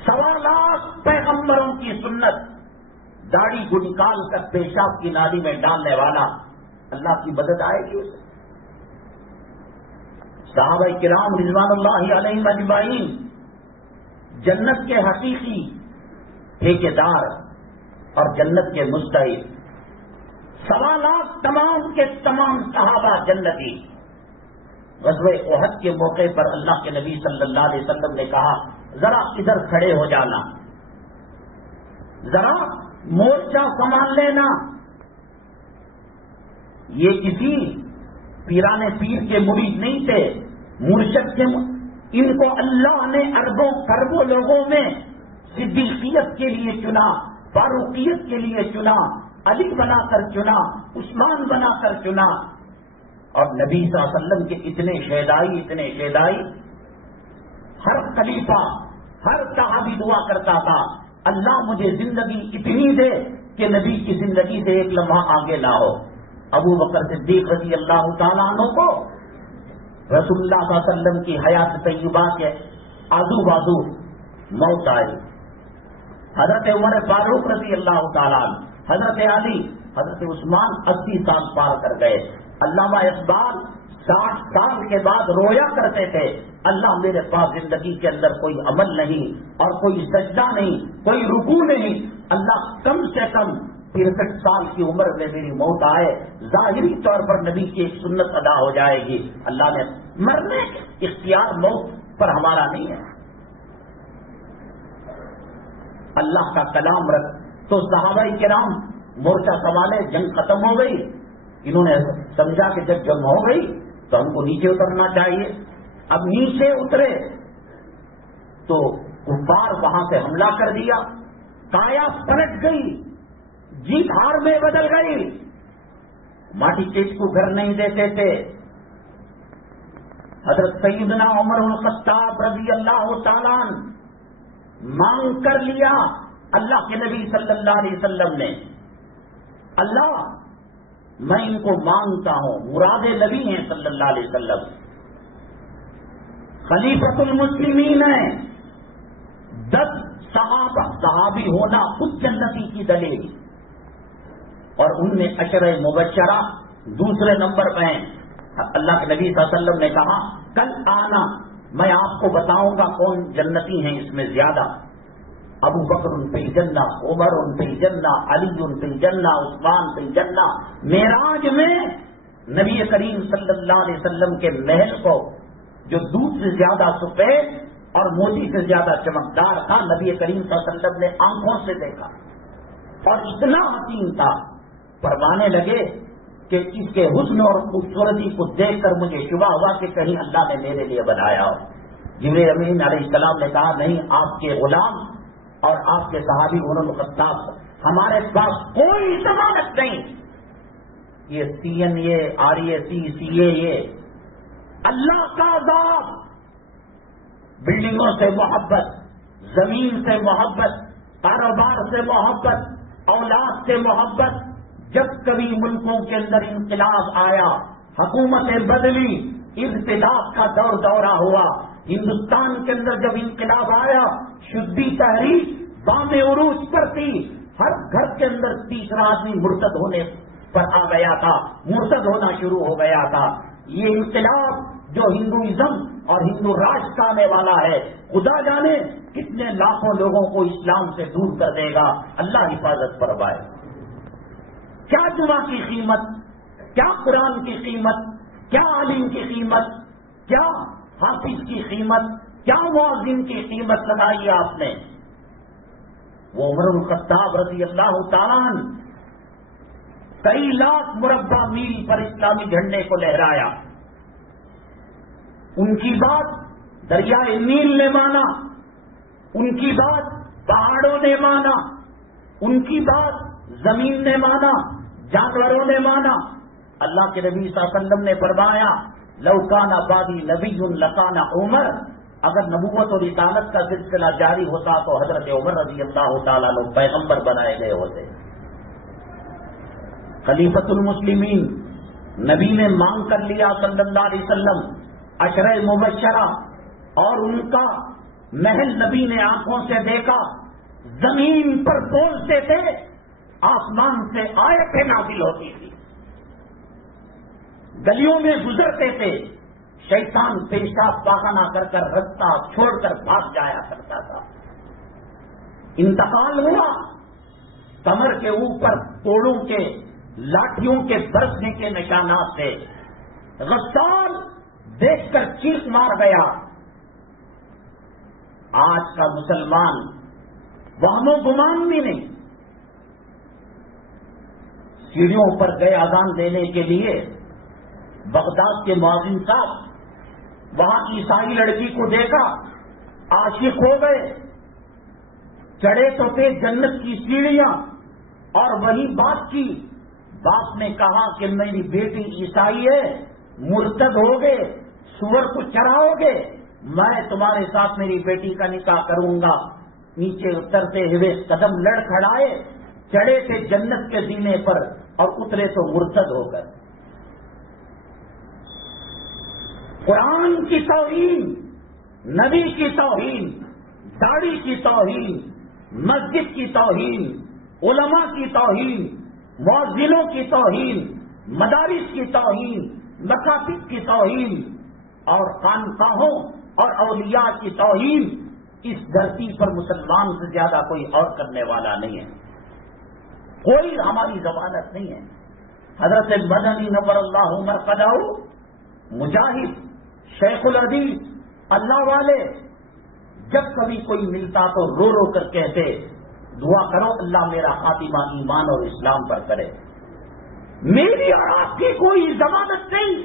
1.25 لاکھ پیغمبروں کی سنت، داڑھی کو نکال کر پیشاب کی نالی میں ڈالنے والا، اللہ کی مدد آئے گی اسے؟ صحابہ کرام رضوان اللہ علیہم اجمعین جنت کے حقیقی ٹھیکیدار اور جنت کے مستحق، 1.25 لاکھ تمام کے تمام صحابہ جنتی۔ غزوہ احد کے موقع پر اللہ کے نبی صلی اللہ علیہ وسلم نے کہا ذرا ادھر کھڑے ہو جانا، ذرا مورچہ سنبھال لینا۔ یہ کسی پیران پیر کے مرید نہیں تھے، مرشد کے ان کو اللہ نے اربوں خربوں لوگوں میں صدیقیت کے لیے چنا، فاروقیت کے لیے چنا، علی بنا کر چنا، عثمان بنا کر چنا۔ اور نبی صلی اللہ علیہ وسلم کے اتنے شہدائی، ہر خلیفہ ہر صحابی دعا کرتا تھا اللہ مجھے زندگی اتنی دے کہ نبی کی زندگی سے ایک لمحہ آگے نہ ہو۔ ابو بکر صدیق رضی اللہ تعالیٰ عنہ کو رسول اللہ صلی اللہ علیہ وسلم کی حیات طیبہ کے آزو بازو موت آئی۔ حضرت عمر فاروق رضی اللہ تعالیٰ عنہ، حضرت علی، حضرت عثمان 80 سال پار کر گئے۔ علامہ اقبال 60 سال کے بعد رویا کرتے تھے اللہ میرے پاس زندگی کے اندر کوئی عمل نہیں اور کوئی سجدہ نہیں، کوئی رکوع نہیں، اللہ کم سے کم 63 سال کی عمر میں میری موت آئے، ظاہری طور پر نبی کی ایک سنت ادا ہو جائے گی۔ اللہ نے مرنے اختیار موت پر ہمارا نہیں ہے، اللہ کا کلام رکھ۔ تو صحابہ کرام مورچہ سنبھالے، جنگ ختم ہو گئی، انہوں نے سمجھا کہ جب جنگ ہو گئی تو ہم کو نیچے اترنا چاہیے۔ اب نیچے اترے تو کفار وہاں سے حملہ کر دیا، کایا پلٹ گئی، جیت ہار میں بدل گئی۔ ماٹی چیز کو گھر نہیں دیتے تھے۔ حضرت سیدنا عمر الخطاب رضی اللہ تعالیٰ مانگ کر لیا اللہ کے نبی صلی اللہ علیہ وسلم نے، اللہ میں ان کو مانگتا ہوں، مراد نبی ہیں صلی اللہ علیہ وسلم، خلیفۃ المسلمین ہیں، 10 صحابی ہونا خود جنتی کی دلیل، اور ان میں عشرہ مبشرہ دوسرے نمبر پہ ہیں۔ اللہ کے نبی صلی اللہ علیہ وسلم نے کہا کل آنا میں آپ کو بتاؤں گا کون جنتی ہیں اس میں زیادہ۔ ابو بکر فی الجنہ، عمر فی الجنہ، علی فی الجنہ، عثمان فی الجنہ۔ معراج میں نبی کریم صلی اللہ علیہ وسلم کے محل کو جو دودھ سے زیادہ سفید اور موتی سے زیادہ چمکدار تھا، نبی کریم صلی اللہ علیہ وسلم نے آنکھوں سے دیکھا اور اتنا حسین تھا، فرمانے لگے کہ اس کے حسن اور خوبصورتی کو دیکھ کر مجھے شبہ ہوا کہ کہیں اللہ نے میرے لیے بنایا ہو۔ جبریل امین علیہ السلام نے کہا نہیں، آپ کے غلام اور آپ کے صحابی عمر الخطاب، ہمارے پاس کوئی ضمانت نہیں۔ یہ CN، یہ RAC، CA، یہ اللہ کا عذاب، بلڈنگوں سے محبت، زمین سے محبت، کاروبار سے محبت، اولاد سے محبت۔ جب کبھی ملکوں کے اندر انقلاب آیا، حکومتیں بدلی، ارتداد کا دورہ ہوا، ہندوستان کے اندر جب انقلاب آیا، شدی تحریک بام عروج پر تھی، ہر گھر کے اندر تیسرا آدمی مرتد ہونے پر آ گیا تھا، مرتد ہونا شروع ہو گیا تھا۔ یہ انقلاب جو ہندوازم اور ہندو راج کا آنے والا ہے، خدا جانے کتنے لاکھوں لوگوں کو اسلام سے دور کر دے گا، اللہ حفاظت فرمائے۔ کیا دعا کی قیمت، کیا قرآن کی قیمت، کیا عالم کی قیمت، کیا حافظ کی قیمت، کیا مؤذن کی قیمت لگائی آپ نے۔ وہ عمر الخطاب رضی اللہ تعالیٰ عنہ کئی لاکھ مربع میل پر اسلامی جھنڈے کو لہرایا۔ ان کی بات دریائے نیل نے مانا، ان کی بات پہاڑوں نے مانا، ان کی بات زمین نے مانا، جانوروں نے مانا۔ اللہ کے نبی صلی اللہ علیہ وسلم نے فرمایا لو کان بعدی نبی لکان عمر، اگر نبوت اور رسالت کا سلسلہ جاری ہوتا تو حضرت عمر رضی اللہ تعالیٰ عنہ پیغمبر بنائے گئے ہوتے۔ خلیفۃ المسلمین نبی نے مانگ کر لیا صلی اللہ علیہ وسلم، عشرہ مبشرہ، اور ان کا محل نبی نے آنکھوں سے دیکھا، زمین پر بولتے تھے، آسمان سے آیتیں نازل ہوتی تھی، گلیوں میں گزرتے تھے، شیطان پیشاب پاخانہ کر کر رستہ چھوڑ کر بھاگ جایا کرتا تھا. انتقال ہوا، کمر کے اوپر توڑوں کے لاٹھیوں کے برسنے کے نشانات تھے. غسان دیکھ کر چیخ مار گیا. آج کا مسلمان وہم و گمان بھی نہیں. سیڑھیوں پر گئے اذان دینے کے لیے، بغداد کے مؤذن صاحب وہاں عیسائی لڑکی کو دیکھا، عاشق ہو گئے، چڑھے تو تھے جنت کی سیڑھیاں اور وہی بات کی. باپ نے کہا کہ میری بیٹی عیسائی ہے، مرتد ہو گئے، سور کو چراؤ گے، میں تمہارے ساتھ میری بیٹی کا نکاح کروں گا. نیچے اترتے ہوئے قدم لڑ کھڑائے، چڑھے تھے جنت کے زینے پر اور اترے تو مرتد ہو گئے. قرآن کی توہین، نبی کی توہین، داڑھی کی توہین، مسجد کی توہین، علماء کی توہین، مؤذنوں کی توہین، مدارس کی توہین، مکاتب کی توہین اور خانقاہوں اور اولیاء کی توہین اس دھرتی پر مسلمان سے زیادہ کوئی اور کرنے والا نہیں ہے. کوئی ہماری ضمانت نہیں ہے. حضرت مدنی نور اللہ مرقدہ، مجاہد، شیخ الحدیث، اللہ والے، جب کبھی کوئی ملتا تو رو رو کر کہتے دعا کرو اللہ میرا خاتمہ ایمان اور اسلام پر کرے. میری اور آپ کی کوئی ضمانت نہیں،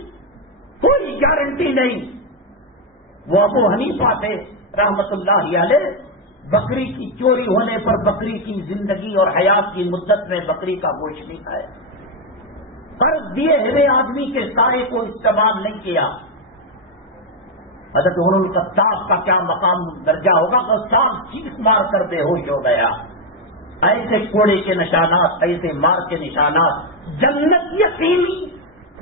کوئی گارنٹی نہیں. وہ ابو حنیفہ تھے رحمت اللہ علیہ، بکری کی چوری ہونے پر بکری کی زندگی اور حیات کی مدت میں بکری کا گوشت نہیں کھائے. قرض دیے ہوئے آدمی کے سائے کو استعمال نہیں کیا. حضرت عمر الخطاب کا کیا مقام درجہ ہوگا؟ خطاب چیخ مار کر بے ہوش ہو گیا. ایسے کوڑے کے نشانات، ایسے مار کے نشانات. جنت یقینی،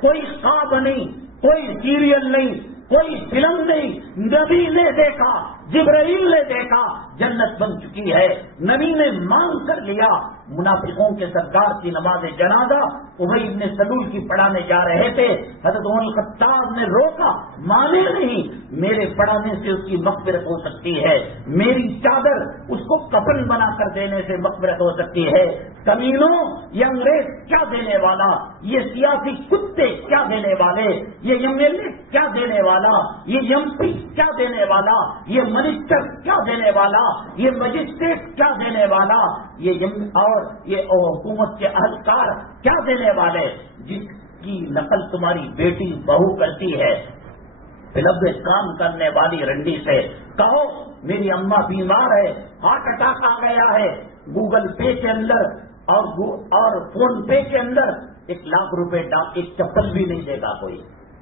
کوئی خواب نہیں، کوئی سیریل نہیں، کوئی فلم نہیں. نبی نے دیکھا، جبرائیل نے دیکھا، جنت بن چکی ہے. نبی نے مانگ کر لیا. منافقوں کے سردار کی نماز جنازہ ابی بن سلول کی پڑھانے جا رہے تھے. حضرت عمر الخطاب نے روکا، مانے نہیں. میرے پڑھانے سے اس کی مغفرت ہو سکتی ہے، میری چادر اس کو کفن بنا کر دینے سے مغفرت ہو سکتی ہے. کمینوں، یہ انگریز کیا دینے والا، یہ سیاسی کتے کیا دینے والے، یہ ایم ایل اے کیا دینے والا، یہ ایم پی کیا دینے والا، یہ منسٹر کیا دینے والا، یہ مجسٹریٹ کیا دینے والا، یہ اور یہ حکومت کے اہلکار کیا دینے والے، جس کی نقل تمہاری بیٹی بہو کرتی ہے. فلم میں کام کرنے والی رنڈی سے کہو میری اماں بیمار ہے، ہارٹ اٹیک آ گیا ہے، گوگل پے کے اندر اور فون پے کے اندر 1 لاکھ روپے ڈال، ایک چپل بھی نہیں دے گا کوئی.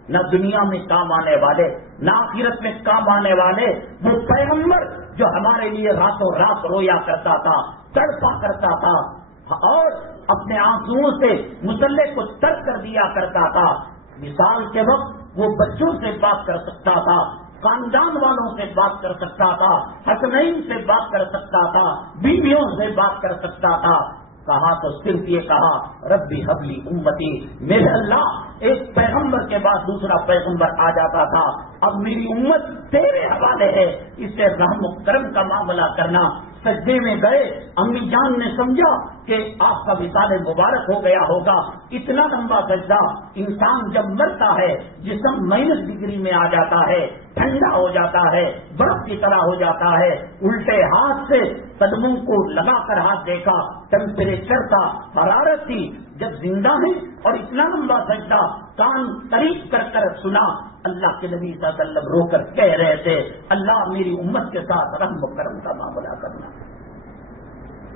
نہ دنیا میں کام آنے والے، نہ آخرت میں کام آنے والے. وہ پیغمبر جو ہمارے لیے راتوں رات رویا کرتا تھا، تڑپا کرتا تھا اور اپنے آنسوؤں سے مسلح کو ترک کر دیا کرتا تھا. مثال کے وقت وہ بچوں سے بات کر سکتا تھا، خاندان والوں سے بات کر سکتا تھا، حسنین سے بات کر سکتا تھا، بیویوں سے بات کر سکتا تھا. کہا تو صرف یہ کہا ربی حبلی امتی، میرے اللہ ایک پیغمبر کے بعد دوسرا پیغمبر آ جاتا تھا، اب میری امت تیرے حوالے ہے، اس سے رحم و کرم کا معاملہ کرنا. سجدے میں گئے، امی جان نے سمجھا کہ آپ کا وصال مبارک ہو گیا ہوگا. اتنا لمبا سجدہ، انسان جب مرتا ہے جسم -ڈگری میں آ جاتا ہے، ٹھنڈا ہو جاتا ہے، برف کی طرح ہو جاتا ہے. الٹے ہاتھ سے قدموں کو لگا کر ہاتھ دیکھا، ٹیمپریچر تھا، حرارت تھی. جب زندہ ہے اور اتنا لمبا سجدہ کان قریب کر کر سنا، اللہ کے نبی صلی اللہ علیہ وسلم رو کر کہہ رہے تھے اللہ میری امت کے ساتھ رحم و کرم کا معاملہ کرنا.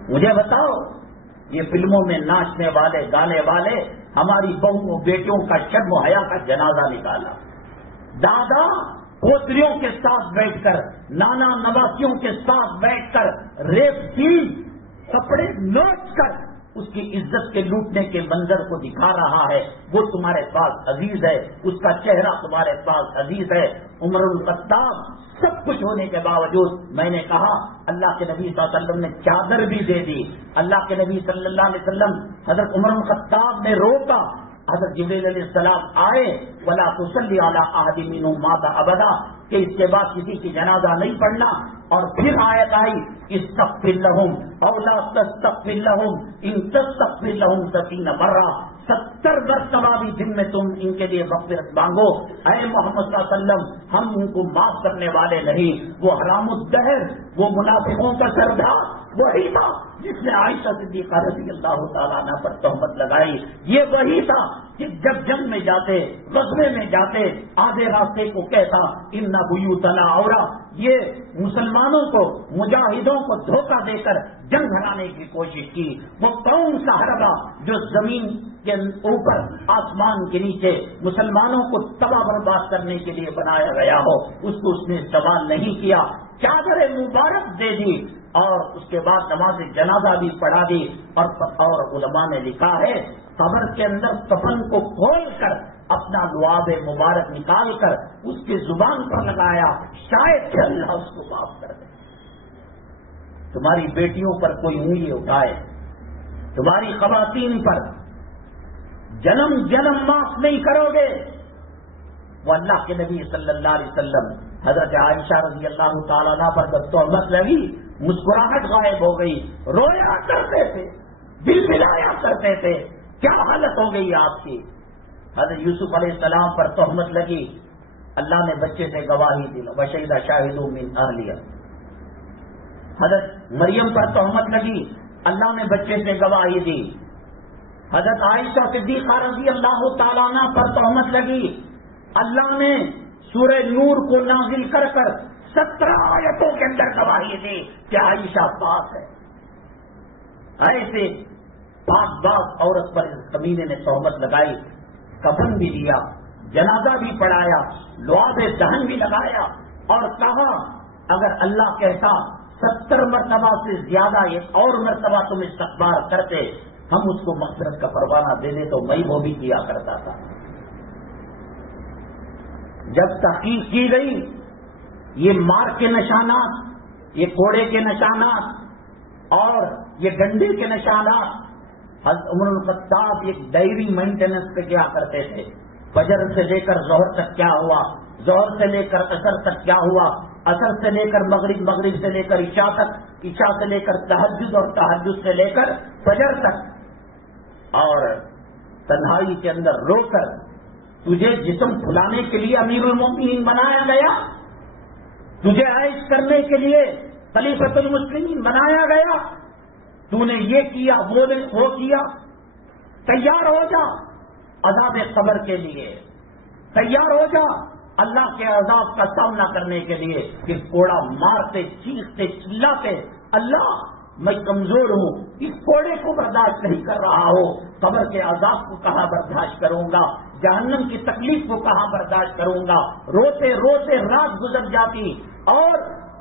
مجھے بتاؤ، یہ فلموں میں ناچنے والے گانے والے ہماری بہوؤں بیٹیوں کا شرم و حیا کا جنازہ نکالا، دادا پوتریوں کے ساتھ بیٹھ کر، نانا نواسیوں کے ساتھ بیٹھ کر ریپ کی، کپڑے نوچ کر اس کی عزت کے لوٹنے کے منظر کو دکھا رہا ہے. وہ تمہارے پاس عزیز ہے، اس کا چہرہ تمہارے پاس عزیز ہے. عمر الخطاب سب کچھ ہونے کے باوجود، میں نے کہا اللہ کے نبی صلی اللہ علیہ وسلم نے چادر بھی دے دی. اللہ کے نبی صلی اللہ علیہ وسلم حضرت عمر الخطاب نے روکا، حضرت جبریل علیہ السلام آئے ولا تصلی علی احد منہم مات ابدا کہ اس کے بعد کسی کی جنازہ نہیں پڑھنا. اور پھر آیت آئی استغفر لہم او لا تستغفر لہم ان تستغفر لہم 70 مرہ 70 مرتبہ بھی دن میں تم ان کے لیے مغفرت مانگو. اے محمد صلی اللہ علیہ وسلم ہم ان کو معاف کرنے والے نہیں. وہ حرام الدہر وہ منافقوں کا سردار وہی تھا جس نے عائشہ صدیقہ رضی اللہ تعالیٰ عنہ پر تہمت لگائی. یہ وہی تھا کہ جب جنگ میں جاتے غزوے میں جاتے آدھے راستے کو کہتا ان بیوتنا عورہ. یہ مسلمانوں کو مجاہدوں کو دھوکہ دے کر جنگ ہرانے کی کوشش کی. وہ کون سا حربہ جو زمین کے اوپر آسمان کے نیچے مسلمانوں کو تباہ برباد کرنے کے لیے بنایا گیا ہو اس کو اس نے استعمال نہیں کیا. چادر مبارک دے دی اور اس کے بعد نماز جنازہ بھی پڑھا دی. اور علماء نے لکھا ہے قبر کے اندر کفن کو کھول کر اپنا لعاب مبارک نکال کر اس کی زبان پر لگایا شاید کہ اللہ اس کو معاف کر دے. تمہاری بیٹیوں پر کوئی انگلی اٹھائے تمہاری خواتین پر جنم جنم معاف نہیں کرو گے. وہ اللہ کے نبی صلی اللہ علیہ وسلم حضرت عائشہ رضی اللہ تعالیٰ عنہ پر جب تہمت لگی مسکراہٹ غائب ہو گئی. رویا کرتے تھے دل ملایا کرتے تھے. کیا حالت ہو گئی آپ کی. حضرت یوسف علیہ السلام پر تہمت لگی اللہ نے بچے سے گواہی دی وشہد شاہد من اہلیہ. حضرت مریم پر تہمت لگی اللہ نے بچے سے گواہی دی. حضرت عائشہ صدیقہ رضی اللہ تعالیٰ عنہ پر تہمت لگی اللہ نے سورہ نور کو نازل کر کر 17 آیتوں کے اندر گواہی دی کہ عائشہ پاک ہے. ایسے پاک باز عورت پر اس کمینے نے تہمت لگائی. کفن بھی دیا جنازہ بھی پڑھایا لعاب دہن بھی لگایا اور کہا اگر اللہ کہتا 70 مرتبہ سے زیادہ ایک اور مرتبہ تم استغفار کرتے ہم اس کو مغفرت کا پروانہ دے دے تو میں وہ بھی کیا کرتا تھا. جب تحقیق کی گئی یہ مار کے نشانات یہ کوڑے کے نشانات اور یہ ڈنڈے کے نشانات. حضرت عمر الخطاب ایک ڈائری مینٹیننس پہ کیا کرتے تھے. فجر سے لے کر ظہر تک کیا ہوا ظہر سے لے کر عصر تک کیا ہوا عصر سے لے کر مغرب مغرب سے لے کر عشاء تک عشاء سے لے کر تہجد اور تہجد سے لے کر فجر تک. اور تنہائی کے اندر رو کر تجھے جسم پھلانے کے لیے امیر المومنین بنایا گیا تجھے عائش کرنے کے لیے خلیفۃ المسلمین بنایا گیا تو نے یہ کیا وہ کیا. تیار ہو جا عذاب قبر کے لیے تیار ہو جا اللہ کے عذاب کا سامنا کرنے کے لیے کہ کوڑا مارتے چیختے چلاتے اللہ میں کمزور ہوں اس کوڑے کو برداشت نہیں کر رہا ہوں قبر کے عذاب کو کہاں برداشت کروں گا جہنم کی تکلیف کو کہاں برداشت کروں گا. روتے روتے رات گزر جاتی اور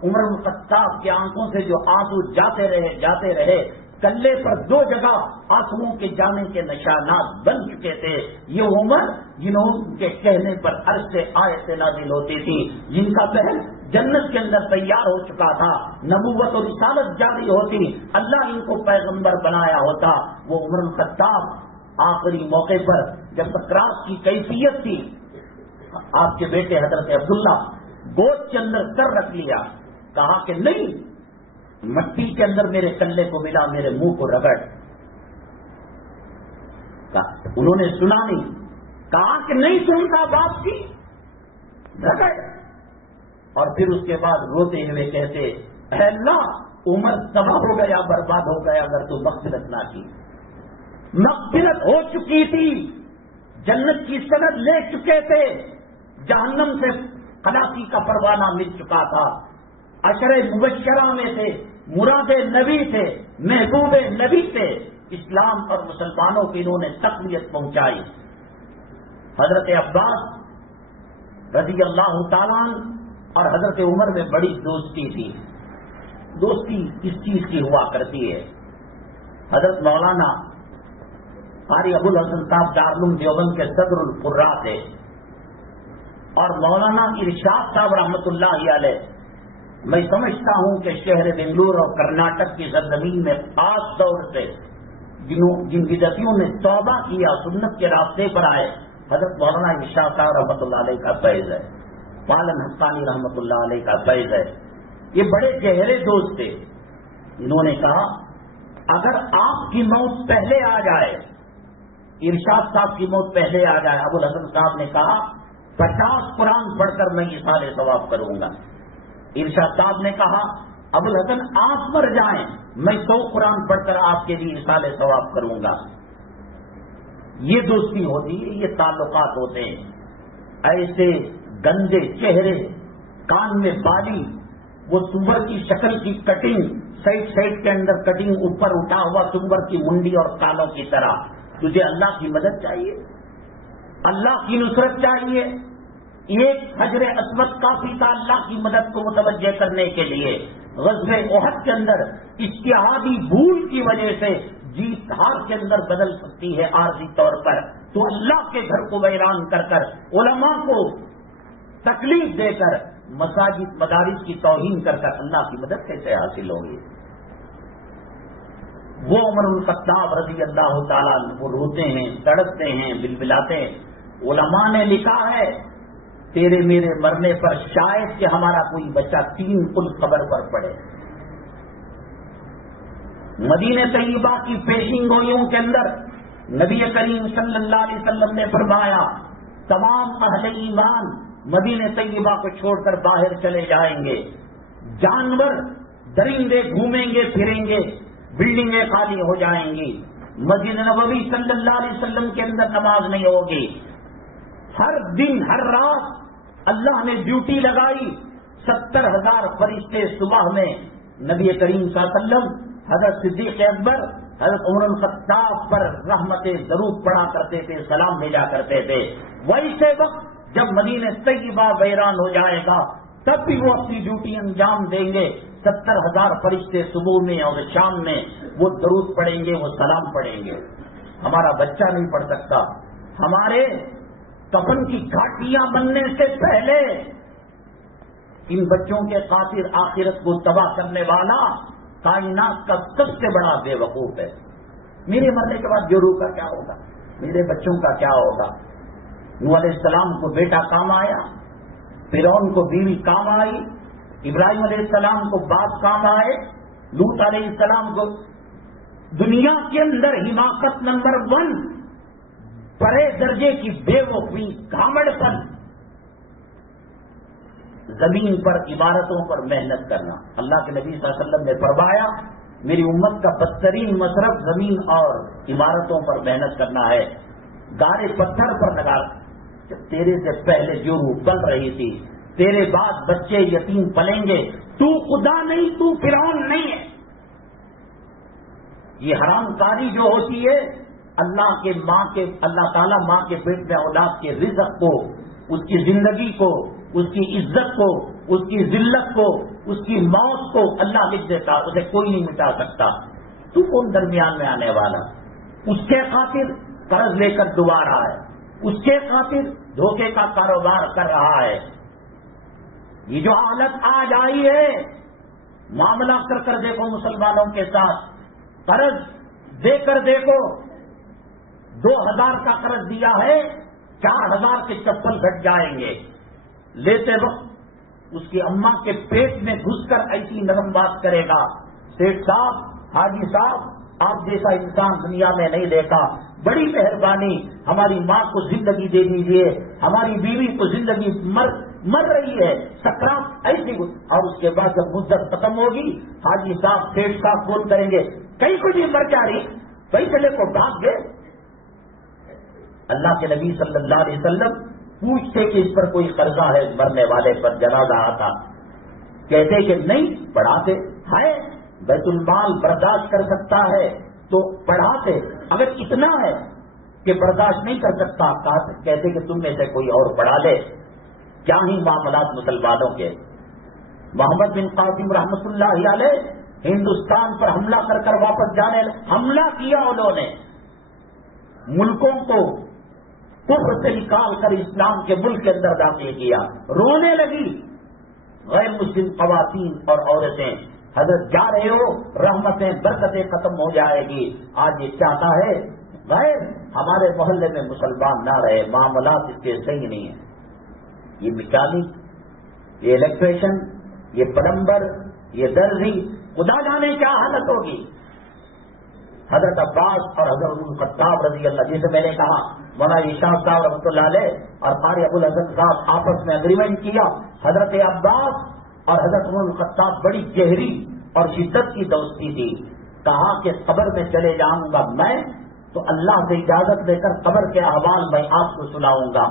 عمر بن خطاب کی آنکھوں سے جو آنسو جاتے رہے کلے پر 2 جگہ آنسوؤں کے جانے کے نشانات بن چکے تھے. یہ عمر جنہوں کے کہنے پر عرش سے آیتیں نازل ہوتی تھی جن کا پہل جنت کے اندر تیار ہو چکا تھا نبوت اور رسالت جاری ہوتی اللہ ان کو پیغمبر بنایا ہوتا. وہ عمر بن خطاب آخری موقع پر جب سکرات کی کیفیت تھی آپ کے بیٹے حضرت عبداللہ گود کے اندر سر رکھ لیا کہا کہ نہیں مٹی کے اندر میرے کلے کو ملا میرے منہ کو رگڑ. انہوں نے سنا نہیں کہا کہ نہیں سنتا باپ کی رگڑ. اور پھر اس کے بعد روتے ہوئے کہتے اے اللہ عمر تباہ ہو گیا برباد ہو گیا اگر تو مغفرت نہ کی. مغفرت ہو چکی تھی جنت کی سند لے چکے تھے جہنم سے خلاصی کا پروانہ مل چکا تھا. عشر مبشرہ میں تھے مراد نبی تھے محبوب نبی تھے. اسلام اور مسلمانوں کی انہوں نے تقویت پہنچائی. حضرت عباس رضی اللہ تعالیٰ اور حضرت عمر میں بڑی دوستی تھی. دوستی کس چیز کی ہوا کرتی ہے. حضرت مولانا قاری ابو الحسن صاحب دارالعلوم دیوبند کے صدر القراء تھے اور مولانا ارشاد صاحب رحمۃ اللہ علیہ میں سمجھتا ہوں کہ شہر بنگلور اور کرناٹک کی سرزمین میں خاص طور سے جن بدعتیوں نے توبہ کیا، سنت کے راستے پر آئے، حضرت مولانا اشاق صاحب رحمۃ اللہ علیہ کا فیض ہے، پالن حقانی رحمۃ اللہ علیہ کا فیض ہے. یہ بڑے گہرے دوست تھے. انہوں نے کہا اگر آپ کی موت پہلے آ جائے، ارشاد صاحب کی موت پہلے آ جائے، ابو الحسن صاحب نے کہا 50 قرآن پڑھ کر میں ایصال ثواب کروں گا. ارشاد صاحب نے کہا ابو الحسن آپ مر جائیں، میں 100 قرآن پڑھ کر آپ کے لیے ایصال ثواب کروں گا. یہ دوستی ہوتی ہے، یہ تعلقات ہوتے ہیں. ایسے گندے چہرے، کان میں بالی، وہ سور کی شکل کی کٹنگ، سائڈ کے اندر کٹنگ، اوپر اٹھا ہوا سور کی منڈی اور کانوں کی طرح. تجھے اللہ کی مدد چاہیے، اللہ کی نصرت چاہیے. ایک حجر اسود کافی تھا اللہ کی مدد کو متوجہ کرنے کے لیے. غزوہ احد کے اندر اجتہادی بھول کی وجہ سے جیت ہار کے اندر بدل سکتی ہے عارضی طور پر، تو اللہ کے گھر کو ویران کر کر، علماء کو تکلیف دے کر، مساجد مدارس کی توہین کر کر اللہ کی مدد کیسے حاصل ہوگی؟ وہ عمر الخطاب رضی اللہ تعالیٰ وہ روتے ہیں، تڑپتے ہیں، بلبلاتے ہیں. علماء نے لکھا ہے تیرے میرے مرنے پر شاید کہ ہمارا کوئی بچہ 3 پل قبر پر پڑے. مدینہ طیبہ کی پیشین گوئیوں کے اندر نبی کریم صلی اللہ علیہ وسلم نے فرمایا تمام اہل ایمان مدینہ طیبہ کو چھوڑ کر باہر چلے جائیں گے. جانور درندے گھومیں گے پھریں گے، بلڈنگیں خالی ہو جائیں گی، مسجد نبوی صلی اللہ علیہ وسلم کے اندر نماز نہیں ہوگی. ہر دن ہر رات اللہ نے ڈیوٹی لگائی. 70,000 فرشتے صبح میں نبی کریم صلی اللہ علیہ وسلم، حضرت صدیق اکبر، حضرت عمر الخطاب پر رحمت درود پڑھا کرتے تھے، سلام بھیجا کرتے تھے. ویسے وقت جب مدینہ طیبہ ویران ہو جائے گا تب بھی وہ اپنی ڈیوٹی انجام دیں گے. 70,000 فرشتے صبح میں اور شام میں وہ درود پڑھیں گے، وہ سلام پڑھیں گے. ہمارا بچہ نہیں پڑھ سکتا. ہمارے کفن کی گھاٹیاں بننے سے پہلے ان بچوں کے خاطر آخرت کو تباہ کرنے والا کائنات کا سب سے بڑا بے وقوف ہے. میرے مرنے کے بعد جو روح کا کیا ہوگا؟ میرے بچوں کا کیا ہوگا؟ نوح علیہ السلام کو بیٹا کام آیا، فرعون کو بیوی کام آئی، ابراہیم علیہ السلام کو باپ کام آئے، لوط علیہ السلام کو. دنیا کے اندر حماقت نمبر 1، بڑے درجے کی بے وقوفی، گھامڑ پن، زمین پر عبادتوں پر محنت کرنا. اللہ کے نبی صلی اللہ علیہ وسلم نے فرمایا میری امت کا بدترین مصرف زمین اور عبادتوں پر محنت کرنا ہے. گارے پتھر پر لگا. تیرے سے پہلے جو روح پل رہی تھی، تیرے بعد بچے یتیم پلیں گے، تو خدا نہیں، تو فرعون نہیں ہے. یہ حرام کاری جو ہوتی ہے اللہ تعالیٰ ماں کے پیٹ میں اولاد کے رزق کو، اس کی زندگی کو، اس کی عزت کو، اس کی ذلت کو، اس کی موت کو اللہ لکھ دیتا، اسے کوئی نہیں مٹا سکتا. تو کون درمیان میں آنے والا؟ اس کے خاطر قرض لے کر ڈبا رہا ہے، اس کے خاطر دھوکے کا کاروبار کر رہا ہے. یہ جو حالت آج آئی ہے، معاملہ کر دیکھو مسلمانوں کے ساتھ، قرض دے کر دیکھو. 2,000 کا قرض دیا ہے، 4,000 کے چپل گھٹ جائیں گے. لیتے وقت اس کی اماں کے پیٹ میں گھس کر ایسی نرم بات کرے گا، سیٹھ صاحب، حاجی صاحب، آپ جیسا انسان دنیا میں نہیں دیکھا، بڑی مہربانی، ہماری ماں کو زندگی دے دیجیے، ہماری بیوی کو زندگی مر رہی ہے، سکرات ایسی. اور اس کے بعد جب مدت ختم ہوگی، حاجی صاحب، سیٹھ صاحب فون کریں گے، کہیں کچھ مر جا رہی، پیسے لے کو بھاگ گئے. اللہ کے نبی صلی اللہ علیہ وسلم پوچھتے کہ اس پر کوئی قرضہ ہے مرنے والے پر، جنازہ آتا، کہتے کہ نہیں، پڑھاتے. ہے بیت المال برداشت کر سکتا ہے تو پڑھاتے، اگر اتنا ہے کہ برداشت نہیں کر سکتا کہتے کہ تم میں سے کوئی اور پڑھا لے. کیا ہی معاملات مسلمانوں کے. محمد بن قاسم رحمۃ اللہ علیہ ہندوستان پر حملہ کر واپس جانے، حملہ کیا انہوں نے، ملکوں کو کفر سے نکال کر اسلام کے ملک کے اندر داخل کیا. رونے لگی غیر مسلم خواتین اور عورتیں، حضرت جا رہے ہو رحمتیں برکتیں ختم ہو جائے گی. آج یہ چاہتا ہے غیر ہمارے محلے میں مسلمان نہ رہے, معاملات اس کے صحیح نہیں ہیں. یہ میکینک, یہ الیکٹریشن, یہ پلمبر, یہ درزی, خدا جانے کیا حالت ہوگی. حضرت عباس اور حضرت الخطاب رضی اللہ, جسے میں نے کہا مولانا شاہ صاحب رحمۃ اللہ علیہ اور قاری ابو الحسن صاحب آپس میں اگریمنٹ کیا. حضرت عباس اور حضرت الخطاب بڑی گہری اور شدت کی دوستی تھی. کہا کہ قبر میں چلے جاؤں گا میں تو اللہ سے اجازت لے کر قبر کے احوال میں آپ کو سناؤں گا,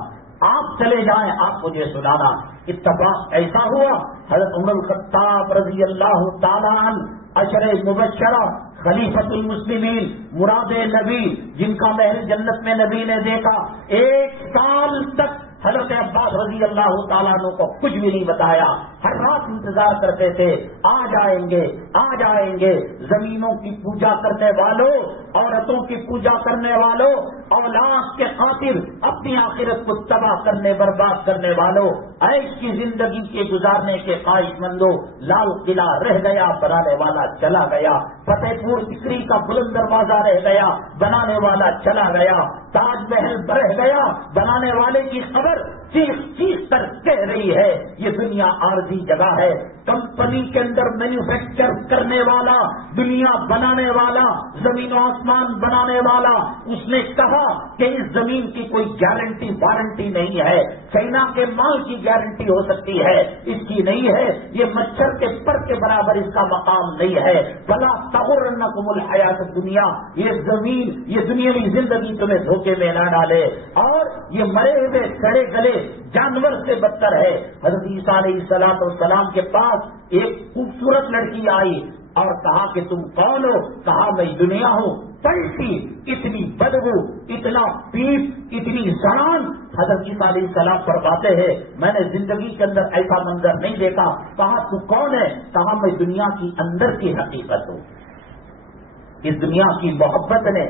آپ چلے جائیں آپ مجھے سنانا. اتفاق ایسا ہوا حضرت عمر الخطاب رضی اللہ تعالیٰ عنہ عشر مبشرہ خلیفۃ المسلمین مراد نبی جن کا محل جنت میں نبی نے دیکھا, 1 سال تک حضرت عباس رضی اللہ تعالیٰ عنہ کو کچھ بھی نہیں بتایا. ہر رات انتظار کرتے تھے, آ جائیں گے آ جائیں گے. زمینوں کی پوجا کرنے والوں, عورتوں کی پوجا کرنے والوں, اولاد کے خاطر اپنی آخرت کو تباہ کرنے برباد کرنے والوں, عیش کی زندگی کے گزارنے کے خواہش مندوں, لال قلعہ رہ گیا بنانے والا چلا گیا, فتح پور سکری کا بلند دروازہ رہ گیا بنانے والا چلا گیا, تاج محل رہ گیا بنانے والے کی خبر چیخ چیخ کر کہہ رہی ہے یہ دنیا عارضی جگہ ہے. کمپنی کے اندر مینوفیکچر کرنے والا, دنیا بنانے والا, زمین و آسمان بنانے والا, اس نے کہا کہ اس زمین کی کوئی گارنٹی وارنٹی نہیں ہے. چائنا کے مال کی گارنٹی ہو سکتی ہے, اس کی نہیں ہے. یہ مچھر کے پر کے برابر اس کا مقام نہیں ہے. بلا تغرنکم الحیات الدنیا, یہ زمین یہ دنیاوی زندگی تمہیں دھوکے میں نہ ڈالے. اور یہ مرے ہوئے سڑے گلے جانور سے بدتر ہے. حضرت عیسیٰ علیہ السلام کے پاس ایک خوبصورت لڑکی آئی اور کہا کہ تم کون ہو؟ کہا میں دنیا ہوں. پلٹی, اتنی بدبو, اتنا پیپ, اتنی زنان. حضرت عیسیٰ علیہ السلام فرماتے ہیں میں نے زندگی کے اندر ایسا منظر نہیں دیکھا. کہا تو کون ہے؟ کہا میں دنیا کی اندر کی حقیقت ہوں. اس دنیا کی محبت نے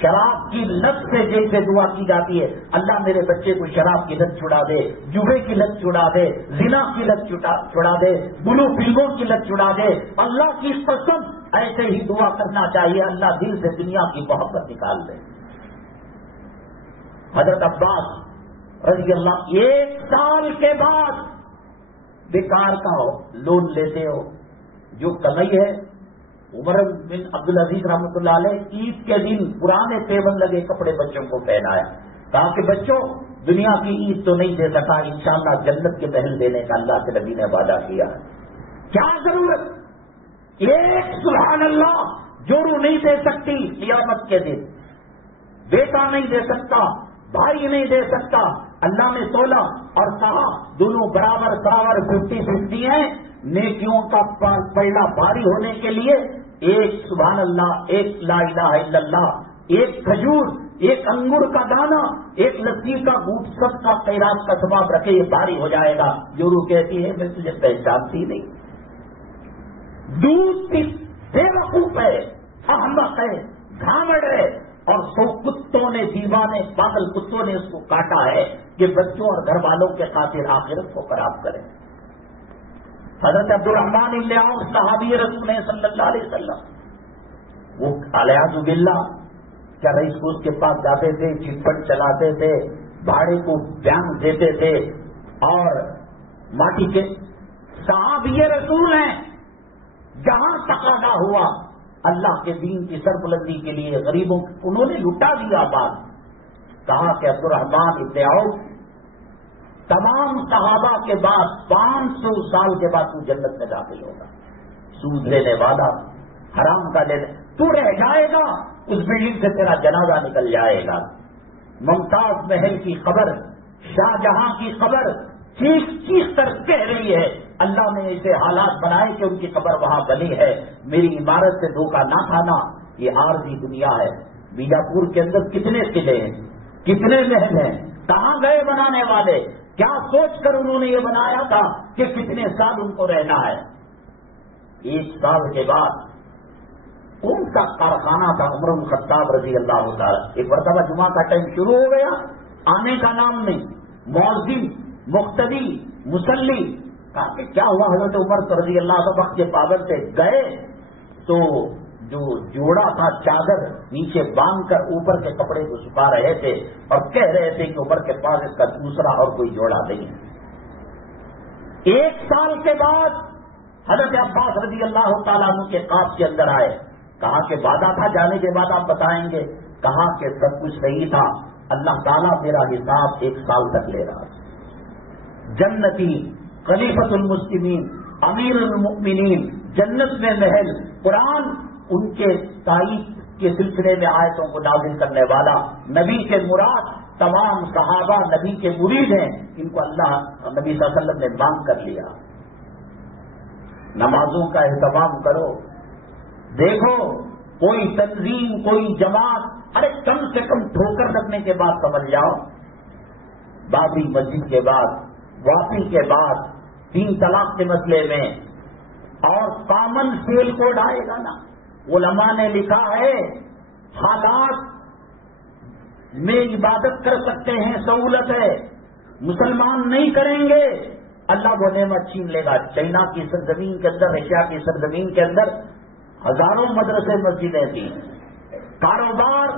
شراب کی لت سے جیسے دعا کی جاتی ہے, اللہ میرے بچے کو شراب کی لت چھڑا دے, جوے کی لت چھڑا دے, زنا کی لت چھڑا دے, بلو فلموں کی لت چھڑا دے. اللہ کی قسم ایسے ہی دعا کرنا چاہیے, اللہ دل سے دنیا کی محبت نکال دے. حضرت عباس رضی اللہ 1 سال کے بعد بیکار کا لون لیتے ہو, جو کمائی ہے. عمر بن عبدالعزیز رحمۃ اللہ علیہ عید کے دن پرانے ٹیبل لگے کپڑے بچوں کو پہنایا. کہا کہ بچوں دنیا کی عید تو نہیں دے سکا, انشاءاللہ جنت کے محل دینے کا اللہ کے نبی نے وعدہ کیا. کیا ضرورت, ایک سبحان اللہ جورو نہیں دے سکتی قیامت کے دن, بیٹا نہیں دے سکتا, بھائی نہیں دے سکتا. اللہ نے تولا اور کہا دونوں برابر 50-50 ہیں. نیکیوں کا پلڑا بھاری ہونے کے لیے ایک سبحان اللہ, ایک لا الہ الا اللہ, ایک کھجور, ایک انگور کا دانہ, ایک لسی کا گھونٹ سب کا خیرات کا ثواب رکھے, یہ بھاری ہو جائے گا. جورو کہتی ہے میں تجھے پہچانتی نہیں. دودھ بے وقوف ہے, احمق ہے, گھامڑ ہے, اور 100 کتوں نے, دیوانے پاگل کتوں نے اس کو کاٹا ہے کہ بچوں اور گھر والوں کے خاطر آخرت کو خراب کریں. حضرت عبدالرحمن بن عوف صحابی رسول صلی اللہ علیہ وسلم, وہ الیاذ باللہ کیا رئیس کو اس کے پاس جاتے تھے, چٹپٹ چلاتے تھے, بھاڑے کو بیان دیتے تھے, اور ماٹی کے صحابی رسول ہیں. جہاں تقاضا ہوا اللہ کے دین کی سربلندی کے لیے غریبوں انہوں نے لٹا دیا. بات کہا کہ عبدالرحمن بن عوف تمام صحابہ کے بعد 500 سال کے بعد تو جنت میں داخل ہوگا. سود لینے والا, حرام کا لینے, تو رہ جائے گا, اس بلڈنگ سے تیرا جنازہ نکل جائے گا. ممتاز محل کی خبر, شاہ جہاں کی خبر چیخ چیخ کر کہہ رہی ہے اللہ نے ایسے حالات بنائے کہ ان کی قبر وہاں بنی ہے, میری عمارت سے دھوکہ نہ کھانا. یہ عارضی دنیا ہے. بیجاپور کے اندر کتنے قلعے ہیں, کتنے محل ہیں, کہاں گئے بنانے والے, کیا سوچ کر انہوں نے یہ بنایا تھا کہ کتنے سال ان کو رہنا ہے. 1 سال کے بعد کون سا کارخانہ تھا عمر بن خطاب رضی اللہ تعالیٰ. ایک مرتبہ جمعہ کا ٹائم شروع ہو گیا, آنے کا نام نہیں, مؤذن, مقتدی, مصلی, کہا کہ کیا ہوا؟ حضرت عمر رضی اللہ عنہ وقت کے پابند سے گئے تو جو جوڑا تھا چادر نیچے باندھ کر اوپر کے کپڑے کو سکھا رہے تھے اور کہہ رہے تھے کہ عمر کے پاس اس کا دوسرا اور کوئی جوڑا نہیں ہے۔ 1 سال کے بعد حضرت عباس رضی اللہ تعالیٰ عنہ کے خواب کے اندر آئے، کہا کہ وعدہ تھا جانے کے بعد آپ بتائیں گے، کہا کہ سب کچھ صحیح تھا، اللہ تعالیٰ میرا حساب 1 سال تک لے رہا تھا۔ جنتی خلیفۃ المسلمین امیر المؤمنین، جنت میں محل، قرآن ان کے تائید کے سلسلے میں آیتوں کو نازل کرنے والا، نبی کے مراد تمام صحابہ نبی کے مرید ہیں، ان کو اللہ نبی صلی اللہ علیہ وسلم نے مانگ کر لیا۔ نمازوں کا اہتمام کرو، دیکھو کوئی تنظیم کوئی جماعت، ارے کم سے کم ٹھوکر لگنے کے بعد سمجھ جاؤ، بابری مسجد کے بعد، واپی کے بعد، 3 طلاق کے مسئلے میں، اور کامن سیل کوڈ آئے گا نا۔ علماء نے لکھا ہے حالات میں عبادت کر سکتے ہیں، سہولت ہے، مسلمان نہیں کریں گے، اللہ وہ نعمت چھین لے گا۔ چائنا کی سرزمین کے اندر، ایشیا کی سرزمین کے اندر ہزاروں مدرسے مسجدیں تھیں، کاروبار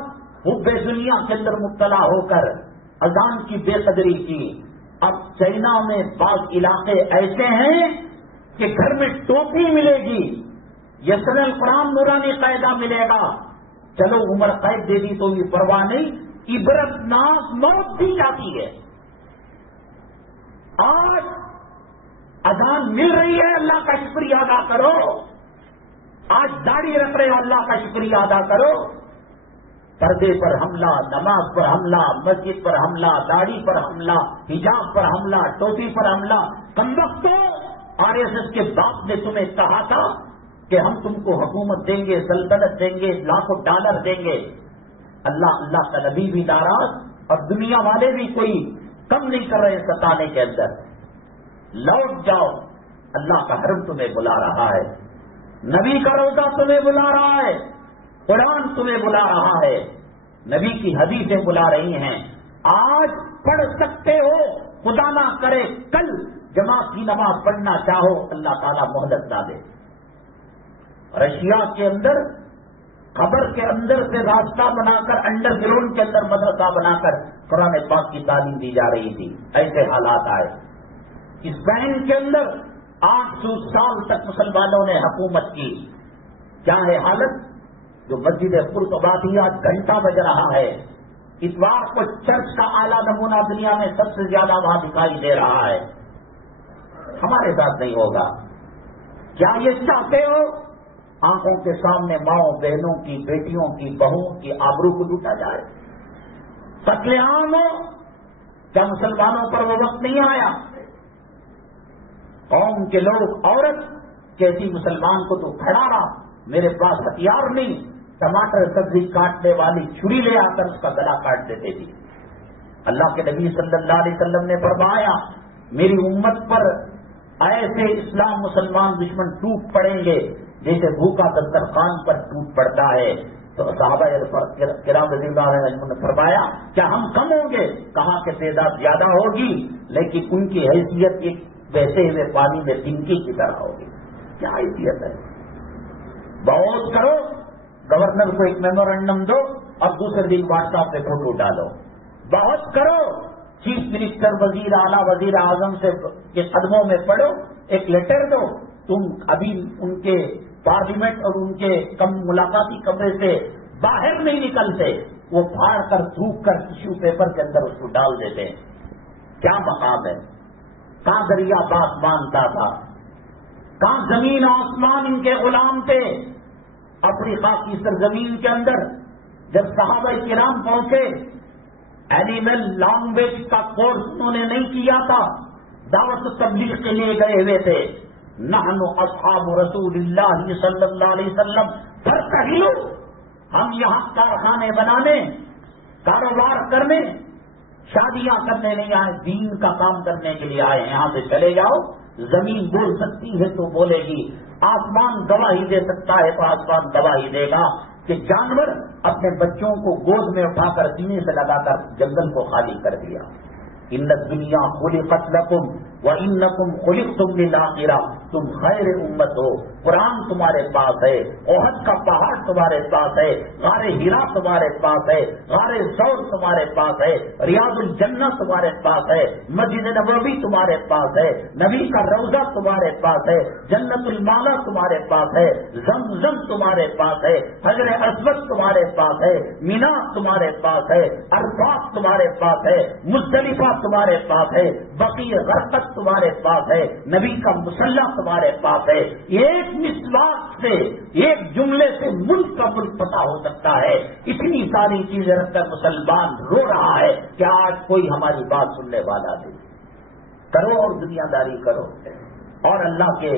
حب دنیا کے اندر مبتلا ہو کر اذان کی بے قدری کی۔ اب چائنا میں بعض علاقے ایسے ہیں کہ گھر میں ٹوپی ملے گی، یسر القرآن نورانی قاعدہ ملے گا، چلو عمر قید دے دی تو یہ پرواہ نہیں، عبرت ناک موت دی جاتی ہے۔ آج اذان مل رہی ہے، اللہ کا شکریہ ادا کرو۔ آج داڑھی رکھ رہے ہو، اللہ کا شکریہ ادا کرو۔ پردے پر حملہ، نماز پر حملہ، مسجد پر حملہ، داڑھی پر حملہ، حجاب پر حملہ، ٹوپی پر حملہ۔ کمبختو، RSS کے باپ نے تمہیں کہا تھا کہ ہم تم کو حکومت دیں گے، سلطنت دیں گے، لاکھوں ڈالر دیں گے۔ اللہ کا نبی بھی ناراض اور دنیا والے بھی کوئی کم نہیں کر رہے ستانے کے اندر۔ لوٹ جاؤ، اللہ کا حرم تمہیں بلا رہا ہے، نبی کا روزہ تمہیں بلا رہا ہے، قرآن تمہیں بلا رہا ہے، نبی کی حدیثیں بلا رہی ہیں۔ آج پڑھ سکتے ہو، خدا نہ کرے کل جماعت کی نماز پڑھنا چاہو، اللہ تعالیٰ مہلت نہ دے۔ رشیا کے اندر قبر کے اندر سے راستہ بنا کر، انڈر گراؤنڈ کے اندر مدرسہ بنا کر قرآن پاک کی تعلیم دی جا رہی تھی، ایسے حالات آئے۔ اسپین کے اندر 800 سال تک مسلمانوں نے حکومت کی، کیا ہے حالت؟ جو مسجد قرطباتی آج گھنٹہ بج رہا ہے، اتوار کو چرچ کا اعلیٰ نمونہ دنیا میں سب سے زیادہ وہاں دکھائی دے رہا ہے۔ ہمارے ساتھ نہیں ہوگا۔ کیا یہ چاہتے ہو آنکھوں کے سامنے ماؤں بہنوں کی، بیٹیوں کی، بہوؤں کی آبرو کو لوٹا جائے، قتل عام ہو؟ کیا مسلمانوں پر وہ وقت نہیں آیا؟ قوم کے لوگ، عورت کہتی مسلمان کو تو کھڑا رہا، میرے پاس ہتھیار نہیں، ٹماٹر سبزی کاٹنے والی چھری لے آ کر اس کا گلا کاٹ دیتے تھی۔ اللہ کے نبی صلی اللہ علیہ وسلم نے فرمایا میری امت پر ایسے اسلام مسلمان دشمن ٹوٹ پڑیں گے جیسے بھوکا دسترخوان پر ٹوٹ پڑتا ہے۔ تو صحابہ کرام رضی اللہ عنہم نے فرمایا کیا ہم کم ہوں گے؟ کہا کہ تعداد زیادہ ہوگی لیکن ان کی حیثیت ایک بہتے ہوئے پانی میں ٹنکی کی طرح ہوگی۔ کیا حیثیت ہے؟ بہت کرو، گورنر کو ایک میمورنڈم دو اور دوسرے دن واٹس ایپ پہ فوٹو ڈالو۔ بہت کرو، چیف منسٹر، وزیر اعلیٰ، وزیر اعظم سے کے قدموں میں پڑھو، ایک لیٹر دو۔ تم ابھی ان کے پارلیمنٹ اور ان کے ملاقاتی کمرے سے باہر نہیں نکلتے، وہ پھاڑ کر تھوک کر ٹیشو پیپر کے اندر اس کو ڈال دیتے ہیں۔ کیا مقام ہے؟ کہاں دریا بات مانتا تھا، کہاں زمین آسمان ان کے غلام تھے۔ افریقہ کی سرزمین کے اندر جب صحابہ کرام پہنچے، اینیمل لینگویج کا کورس انہوں نے نہیں کیا تھا، دعوت تبلیغ کے لیے گئے ہوئے تھے۔ نحن اصحاب رسول اللہ صلی اللہ علیہ وسلم فرتحلوا، ہم یہاں کارخانے بنانے، کاروبار کرنے، شادیاں کرنے نہیں آئے، دین کا کام کرنے کے لیے آئے۔ یہاں سے چلے جاؤ، زمین بول سکتی ہے تو بولے گی، آسمان گواہی دے سکتا ہے تو آسمان گواہی دے گا کہ جانور اپنے بچوں کو گود میں اٹھا کر سینے سے لگا کر جنگل کو خالی کر دیا۔ ان الدنیا خلقت لکم وَإِنَّكُمْ خُلِقْتُمْ لِلْآخِرَةِ تم خیر امت ہو. قرآن تمہارے پاس ہے، احد کا پہاڑ تمہارے پاس ہے، غار ہیرا تمہارے پاس ہے، غار ثور تمہارے پاس ہے، ریاض الجنہ تمہارے پاس ہے، مسجد نبوی تمہارے پاس ہے، نبی کا روضہ تمہارے پاس ہے، جنت المالا تمہارے پاس ہے، زمزم تمہارے پاس ہے، حجر اسود تمہارے پاس ہے، مینا تمہارے پاس ہے، عرفات تمہارے پاس ہے، مزدلفہ تمہارے پاس ہے، بقیع غرقد تمہارے پاس ہے، نبی کا مصلی تمہارے پاس ہے. ایک مسواک سے، ایک جملے سے ملک کا ملک پتہ ہو سکتا ہے. اتنی ساری چیزیں رکھ کر مسلمان رو رہا ہے کہ آج کوئی ہماری بات سننے والا نہیں. کرو اور دنیا داری کرو اور اللہ کے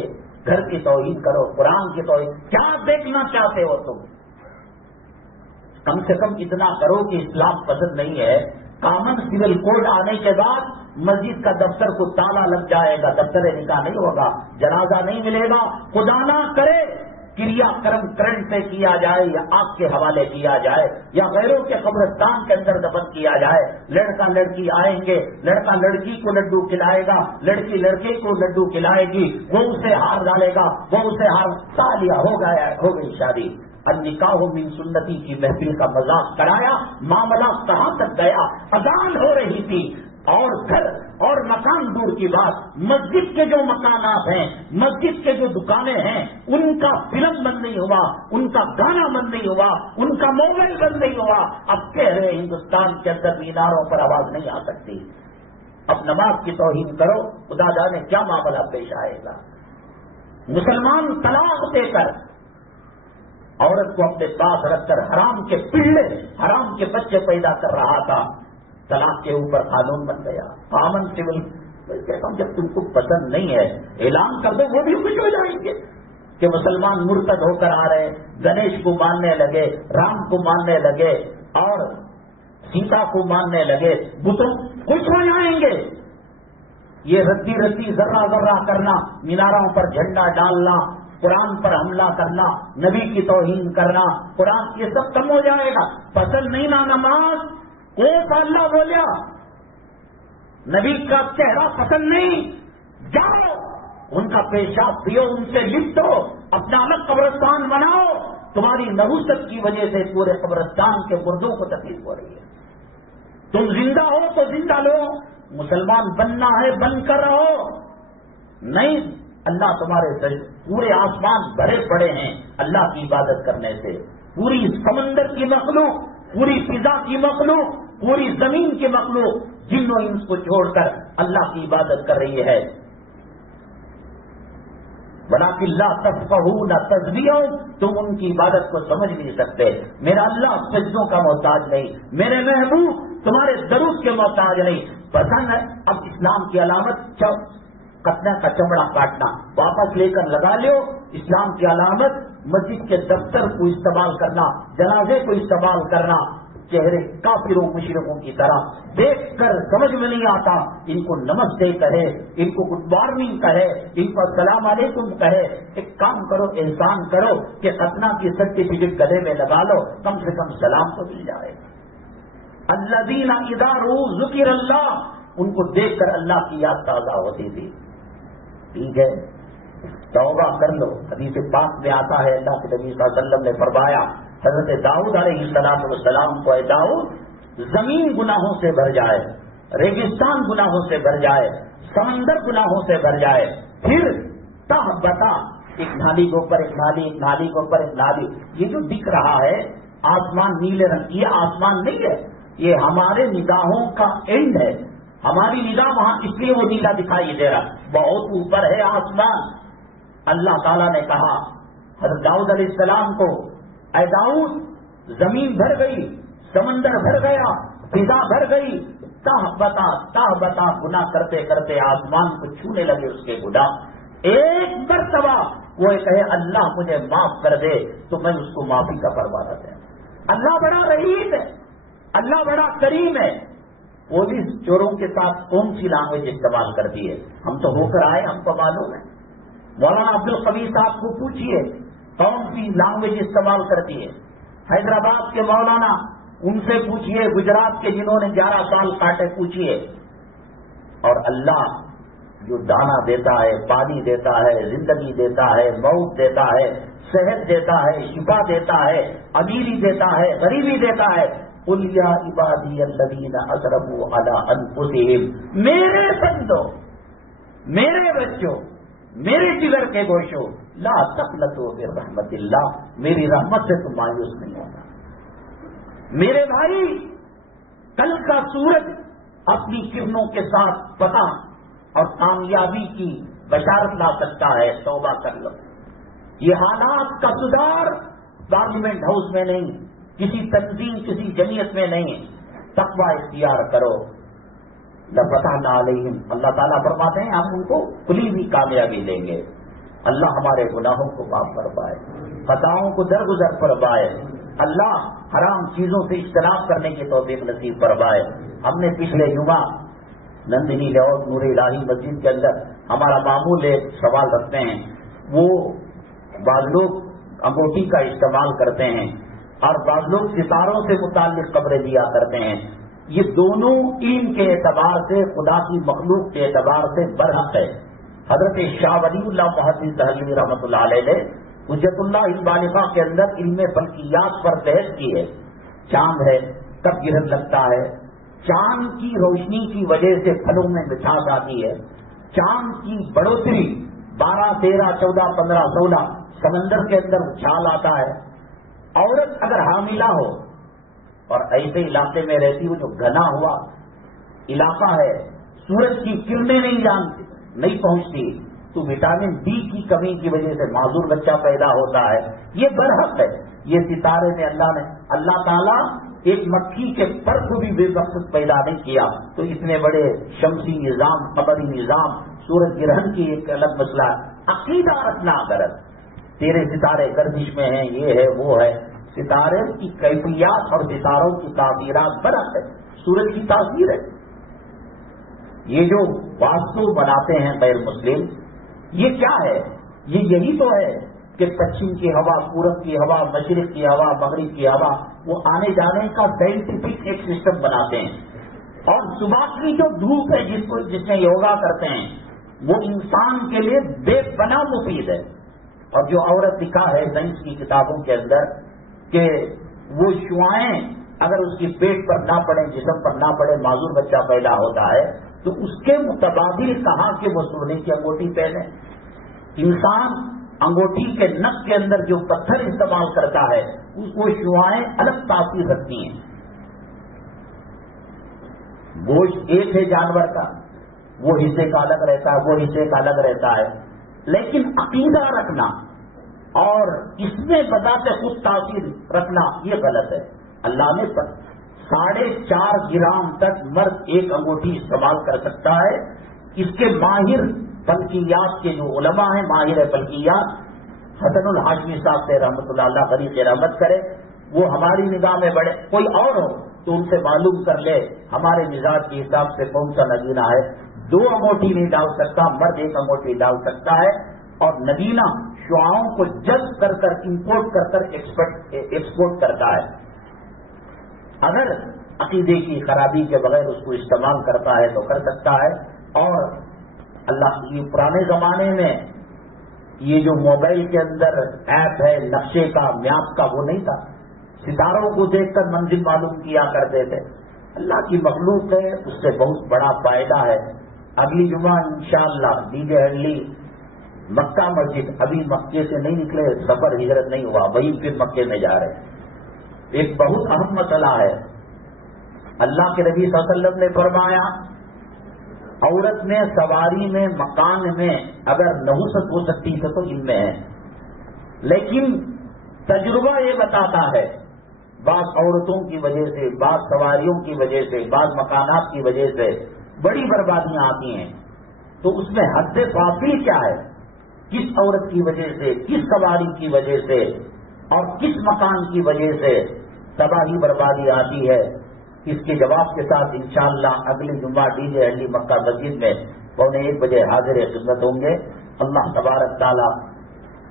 گھر کی توہین کرو، قرآن کی توہین. کیا دیکھنا چاہتے ہو تم؟ کم سے کم اتنا کرو کہ اسلام پسند نہیں ہے. کامن سول کوڈ آنے کے بعد مسجد کا دفتر کو تالا لگ جائے گا، دفتر نکاح نہیں ہوگا، جنازہ نہیں ملے گا. خدا نہ کرے کریا کرم کرنٹ سے کیا جائے یا آگ کے حوالے کیا جائے یا غیروں کے قبرستان کے اندر دفن کیا جائے. لڑکا لڑکی آئیں گے، لڑکا لڑکی کو لڈو کھلائے گا، لڑکی لڑکے کو لڈو کھلائے گی، وہ اسے ہار ڈالے گا، وہ اسے ہار سالیا ہو گئی شادی. النکاح من سنتی کی محفل کا مذاق کرایا، معاملہ کہاں تک گیا؟ اذان ہو رہی تھی اور گھر اور مکان دور کی بات، مسجد کے جو مکانات ہیں، مسجد کے جو دکانیں ہیں، ان کا فلم بند نہیں ہوا، ان کا گانا بند نہیں ہوا، ان کا موبائل بند نہیں ہوا. اب کہہ رہے ہندوستان کے اندر میناروں پر آواز نہیں آ سکتی. اب نماز کی توہین کرو، خدا جانے کیا معاملہ پیش آئے گا. مسلمان طلاق دے کر عورت کو اپنے پاس رکھ کر حرام کے پلے، حرام کے بچے پیدا کر رہا تھا. طلاق کے اوپر قانون بن گیا، کامن سول. کہتا ہوں جب تم کو پسند نہیں ہے اعلان کر دو، وہ بھی خوش ہو جائیں گے کہ مسلمان مرتد ہو کر آ رہے ہیں. گنیش کو ماننے لگے، رام کو ماننے لگے اور سیتا کو ماننے لگے، بتوں خوش ہو جائیں گے. یہ رتی رتی ذرہ ذرہ کرنا، میناروں پر جھنڈا ڈالنا، قرآن پر حملہ کرنا، نبی کی توہین کرنا، قرآن یہ سب کم ہو جائے گا. پسند نہیں نا نماز کو اللہ بولیا، نبی کا چہرہ پسند نہیں، جاؤ ان کا پیشاب پیو، ان سے لپٹو، اپنا الگ قبرستان بناؤ. تمہاری نحوست کی وجہ سے پورے قبرستان کے مردوں کو تکلیف ہو رہی ہے. تم زندہ ہو تو زندہ لو، مسلمان بننا ہے بن کر رہو. نہیں، اللہ تمہارے سے پورے آسمان بھرے پڑے ہیں اللہ کی عبادت کرنے سے. پوری سمندر کی مخلوق، پوری فضا کی مخلوق، پوری زمین کی مخلوق جن و انس کو چھوڑ کر اللہ کی عبادت کر رہی ہے. وَلَٰكِن لَّا تَفْقَهُونَ تَسْبِيحَهُمْ، تم ان کی عبادت کو سمجھ نہیں سکتے. میرا اللہ سجدوں کا محتاج نہیں، میرے محبوب تمہارے درود کے محتاج نہیں. پسند ہے اب اسلام کی علامت کتنا کا چمڑا کاٹنا، واپس لے کر لگا لو. اسلام کی علامت مسجد کے دفتر کو استعمال کرنا، جنازے کو استعمال کرنا. چہرے کافروں مشرکوں کی طرح دیکھ کر سمجھ میں نہیں آتا. ان کو نمستے کہے، ان کو گڈ مارننگ کہے، ان کو السلام علیکم کہے. ایک کام کرو، احسان کرو کہ ختنہ کی سرٹیفکیٹ گلے میں لگا لو، کم سے کم سلام تو مل جائے. الذین اذا رؤوا ذکر اللہ، ان کو دیکھ کر اللہ کی یاد تازہ ہوتی تھی. ٹھیک ہے، توبہ کر لو. حدیث پاک میں آتا ہے اللہ کے نبی صلی اللہ علیہ وسلم نے فرمایا حضرت داؤد علیہ السلام کو، اے داؤد زمین گناہوں سے بھر جائے، ریگستان گناہوں سے بھر جائے، سمندر گناہوں سے بھر جائے، پھر تہ بتا، ایک نالی کے اوپر ایک نالی، ایک نالی کے اوپر ایک نالی. یہ جو دکھ رہا ہے آسمان نیلے رنگ، یہ آسمان نہیں ہے، یہ ہمارے نگاہوں کا اینڈ ہے. ہماری نگاہ وہاں اس لیے وہ نیلا دکھائی دے رہا، بہت اوپر ہے آسمان. اللہ تعالیٰ نے کہا حضرت داؤد علیہ السلام کو، اے داؤد زمین بھر گئی، سمندر بھر گیا، فضا بھر گئی، تہ بتا گناہ کرتے کرتے آسمان کو چھونے لگے اس کے گناہ. ایک مرتبہ وہ کہے اللہ مجھے معاف کر دے تو میں اس کو معافی کا پروانہ دیں. اللہ بڑا رحیم ہے، اللہ بڑا کریم ہے. پولیس چوروں کے ساتھ کون سی لینگویج استعمال کرتی ہے؟ ہم تو ہو کر آئے، ہم کو معلوم ہے. مولانا عبد القوی صاحب کو پوچھیے کون سی لینگویج استعمال کرتی ہے. حیدرآباد کے مولانا، ان سے پوچھیے. گجرات کے جنہوں نے 11 سال کاٹے پوچھیے. اور اللہ جو دانا دیتا ہے، پانی دیتا ہے، زندگی دیتا ہے، موت دیتا ہے، صحت دیتا ہے، شفا دیتا ہے، امیری دیتا ہے، غریبی دیتا ہے. قل یا عبادی الذین اسرفوا علی انفسہم، میرے بندو، میرے بچوں، میرے جگر کے گوشوں، لا تقنطوا من رحمت اللہ، میری رحمت سے تم مایوس نہیں ہونا. میرے بھائی، کل کا سورج اپنی کرنوں کے ساتھ فتح اور کامیابی کی بشارت لا سکتا ہے. توبہ کر لو. یہ حالات کا سدھار پارلیمنٹ ہاؤس میں نہیں، کسی تنظیم، کسی جمعیت میں نہیں. تقوی اختیار کرو. لفتحنا علیہم، اللہ تعالیٰ فرماتے ہیں ہم ان کو کھلی ہوئی کامیابی دیں گے. اللہ ہمارے گناہوں کو معاف فرمائے، خطاؤں کو درگزر فرمائے. اللہ حرام چیزوں سے اجتناب کرنے کی توفیق نصیب فرمائے. ہم نے پچھلے جمعہ نندنی لاہور نور الہی مسجد کے اندر ہمارا معمول ایک سوال رکھتے ہیں. وہ بعض لوگ انگوٹھی کا استعمال کرتے ہیں اور بعض لوگ ستاروں سے متعلق خبریں دیا کرتے ہیں. یہ دونوں علم کے اعتبار سے، خدا کی مخلوق کے اعتبار سے برحق ہے. حضرت شاہ ولی اللہ محدث دہلوی رحمۃ اللہ علیہ نے حجت اللہ البالغہ کے اندر علم فلکیات پر بحث کی ہے. چاند ہے، کب گرہن لگتا ہے، چاند کی روشنی کی وجہ سے پھلوں میں مٹھاس آتی ہے، چاند کی بڑھوتری 12، 13، 14، 15، 16 سمندر کے اندر اچھال آتا ہے. عورت اگر حاملہ ہو اور ایسے علاقے میں رہتی ہو جو گھنا ہوا علاقہ ہے، سورج کی کرنیں نہیں پہنچتی، تو وٹامن ڈی کی کمی کی وجہ سے معذور بچہ پیدا ہوتا ہے. یہ برحق ہے. یہ ستارے میں اللہ تعالیٰ ایک مکھی کے پر کو بھی بے مقصد پیدا نہیں کیا. تو اتنے بڑے شمسی نظام، قمری نظام، سورج گرہن کی ایک الگ مسئلہ ہے. عقیدہ رکھنا غلط. تیرے ستارے گردش میں ہیں، یہ ہے وہ ہے. ستارے کی کیفیات اور ستاروں کی تاثیرات برحق ہے. سورج کی تاثیر ہے. یہ جو واسطو بناتے ہیں غیر مسلم، یہ کیا ہے؟ یہ یہی تو ہے کہ پچھم کی ہوا، پورب کی ہوا، مشرق کی ہوا، مغرب کی ہوا، وہ آنے جانے کا سائنٹیفک ایک سسٹم بناتے ہیں. اور صبح کی جو دھوپ ہے جس میں یوگا کرتے ہیں، وہ انسان کے لیے بے پناہ مفید ہے. اور جو عورت لکھا ہے سائنس کی کتابوں کے اندر کہ وہ شعائیں اگر اس کی پیٹ پر نہ پڑے، جسم پر نہ پڑے، معذور بچہ پیدا ہوتا ہے، تو اس کے متبادل کہا کہ وہ سونے کی انگوٹھی پہنے. انسان انگوٹھی کے نک کے اندر جو پتھر استعمال کرتا ہے، وہ شعائیں الگ تاثیر رکھتی ہیں. گوشت ایک ہے جانور کا، وہ حصے کا الگ رہتا ہے، وہ حصے کا الگ رہتا ہے. لیکن عقیدہ رکھنا اور اس میں بذات خود تاثیر رکھنا یہ غلط ہے. اللہ نے 4.5 گرام تک مرد ایک انگوٹھی استعمال کر سکتا ہے. اس کے ماہر فلکیات کے جو علماء ہیں، ماہر فلکیات، حسن الحاشمی صاحب سے رحمۃ اللہ علیہ غریق رحمت کرے، وہ ہماری نگاہ میں بڑے، کوئی اور ہو تو ان سے معلوم کر لے ہمارے مزاج کے حساب سے کون سا نگینہ ہے. 2 انگوٹھی نہیں ڈال سکتا، مرد 1 انگوٹھی ڈال سکتا ہے. اور نگینہ شعاؤں کو جذب کر کر، امپورٹ کر کر ایکسپورٹ کرتا ہے. اگر عقیدے کی خرابی کے بغیر اس کو استعمال کرتا ہے تو کر سکتا ہے. اور اللہ کی پرانے زمانے میں یہ جو موبائل کے اندر ایپ ہے نقشے کا، میپ کا، وہ نہیں تھا. ستاروں کو دیکھ کر منزل معلوم کیا کرتے تھے. اللہ کی مخلوق ہے، اس سے بہت بڑا فائدہ ہے. اگلی جمعہ انشاءاللہ ڈی جے ہڈلی مکہ مسجد، ابھی مکے سے نہیں نکلے، سفر ہجرت نہیں ہوا، وہی پھر مکے میں جا رہے ہیں. ایک بہت اہم مسئلہ ہے. اللہ کے نبی صلی اللہ علیہ وسلم نے فرمایا عورت میں، سواری میں، مکان میں اگر نحوست ہو سکتی ہے تو ان میں ہے. لیکن تجربہ یہ بتاتا ہے بعض عورتوں کی وجہ سے، بعض سواریوں کی وجہ سے، بعض مکانات کی وجہ سے بڑی بربادیاں آتی ہیں. تو اس میں حد فاصل کیا ہے؟ کس عورت کی وجہ سے، کس سواری کی وجہ سے اور کس مکان کی وجہ سے تباہی بربادی آتی ہے؟ اس کے جواب کے ساتھ انشاءاللہ اگلی جمعہ ڈی جے ہڈلی مکہ مسجد میں 1:15 بجے حاضر خدمت ہوں گے. اللہ تبارک تعالیٰ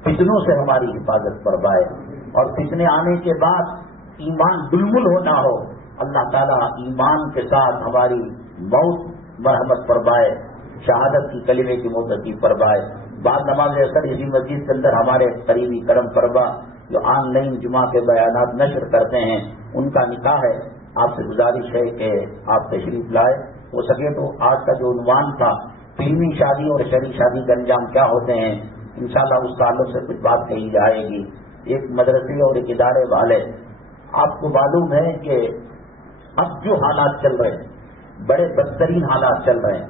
فتنوں سے ہماری حفاظت فرمائے، اور فتنے آنے کے بعد ایمان دلمل ہونا ہو. اللہ تعالیٰ ایمان کے ساتھ ہماری موت مرحمت فرمائے. شہادت کی کلمے کی موت فرمائے. بعد نماز اثر اسی مسجد کے اندر ہمارے قریبی کرم فرما جو آن لائن جمعہ کے بیانات نشر کرتے ہیں ان کا نکاح ہے. آپ سے گزارش ہے کہ آپ تشریف لائے. ہو سکے تو آج کا جو عنوان تھا فلمی شادی اور شرعی شادی کے انجام کیا ہوتے ہیں، انشاءاللہ اس تعلق سے کچھ بات کہی جائے گی. ایک مدرسے اور ایک ادارے والے، آپ کو معلوم ہے کہ اب جو حالات چل رہے ہیں بڑے بدترین حالات چل رہے ہیں.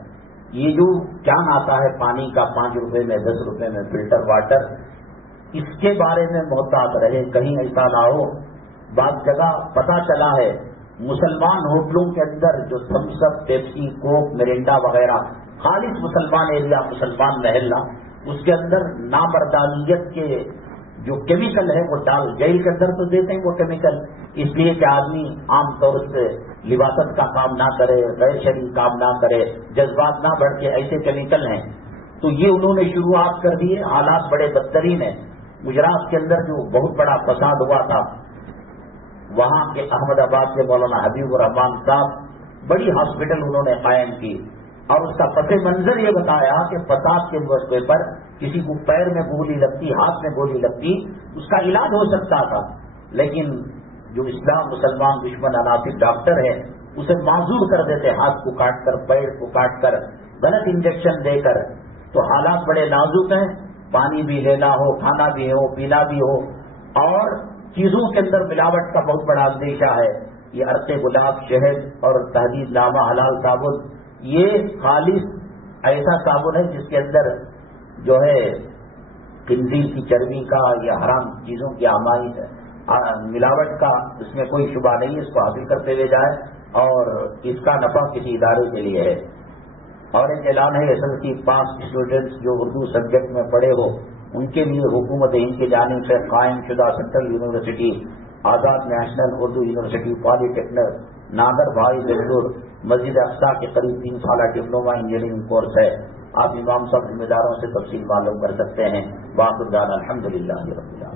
یہ جو کین آتا ہے پانی کا 5 روپے میں 10 روپے میں فلٹر واٹر، اس کے بارے میں محتاط رہے، کہیں ایسا نہ ہو. بعض جگہ پتہ چلا ہے مسلمان ہوٹلوں کے اندر جو تھمس اپ، پیپسی، کوک، مرینڈا وغیرہ، خالص مسلمان ایریا، مسلمان محلہ، اس کے اندر نامردانیت کے جو کیمیکل ہے وہ ڈال جیل کے اندر تو دیتے ہیں وہ کیمیکل، اس لیے کہ آدمی عام طور سے لباست کا کام نہ کرے، غیر شرعی کام نہ کرے، جذبات نہ بڑھ کے، ایسے کیمیکل ہیں. تو یہ انہوں نے شروعات کر دی ہے. حالات بڑے بدترین ہیں. گجرات کے اندر جو بہت بڑا فساد ہوا تھا، وہاں کے احمد آباد کے مولانا حبیب الرحمان صاحب بڑی ہاسپٹل انہوں نے قائم کی اور اس کا پس منظر یہ بتایا کہ فساد کے موقع پر کسی کو پیر میں گولی لگتی، ہاتھ میں گولی لگتی، اس کا علاج ہو سکتا تھا، لیکن جو اسلام مسلمان دشمن عناصر ڈاکٹر ہے اسے معذور کر دیتے، ہاتھ کو کاٹ کر، پیر کو کاٹ کر، غلط انجیکشن دے کر. تو حالات بڑے نازک ہیں. پانی بھی لینا ہو، کھانا بھی ہو، پینا بھی ہو، اور چیزوں کے اندر ملاوٹ کا بہت بڑا اندیشہ ہے. یہ عرق گلاب، شہد اور تحدید نامہ حلال صابن، یہ خالص ایسا صابن ہے جس کے اندر جو ہے خنزیر کی چربی کا یا حرام چیزوں کی ملاوٹ کا اس میں کوئی شبہ نہیں ہے. اس کو حاصل کرتے ہوئے جائے اور اس کا نفع کسی ادارے کے لیے ہے. اور ایک اعلان ہے SSLC پاس اسٹوڈنٹس جو اردو سبجیکٹ میں پڑھے ہو ان کے لیے حکومت ہند کی جانب سے قائم شدہ سینٹرل یونیورسٹی آزاد نیشنل اردو یونیورسٹی پالی ٹیکنک ناگر بھائی بنگلور مسجد اقصی کے قریب 3 سالہ ڈپلوما انجینئرنگ کورس ہے. آپ امام صاحب ذمہ داروں سے تفصیل معلوم کر سکتے ہیں. باقی الحمد للہ رب العالمین.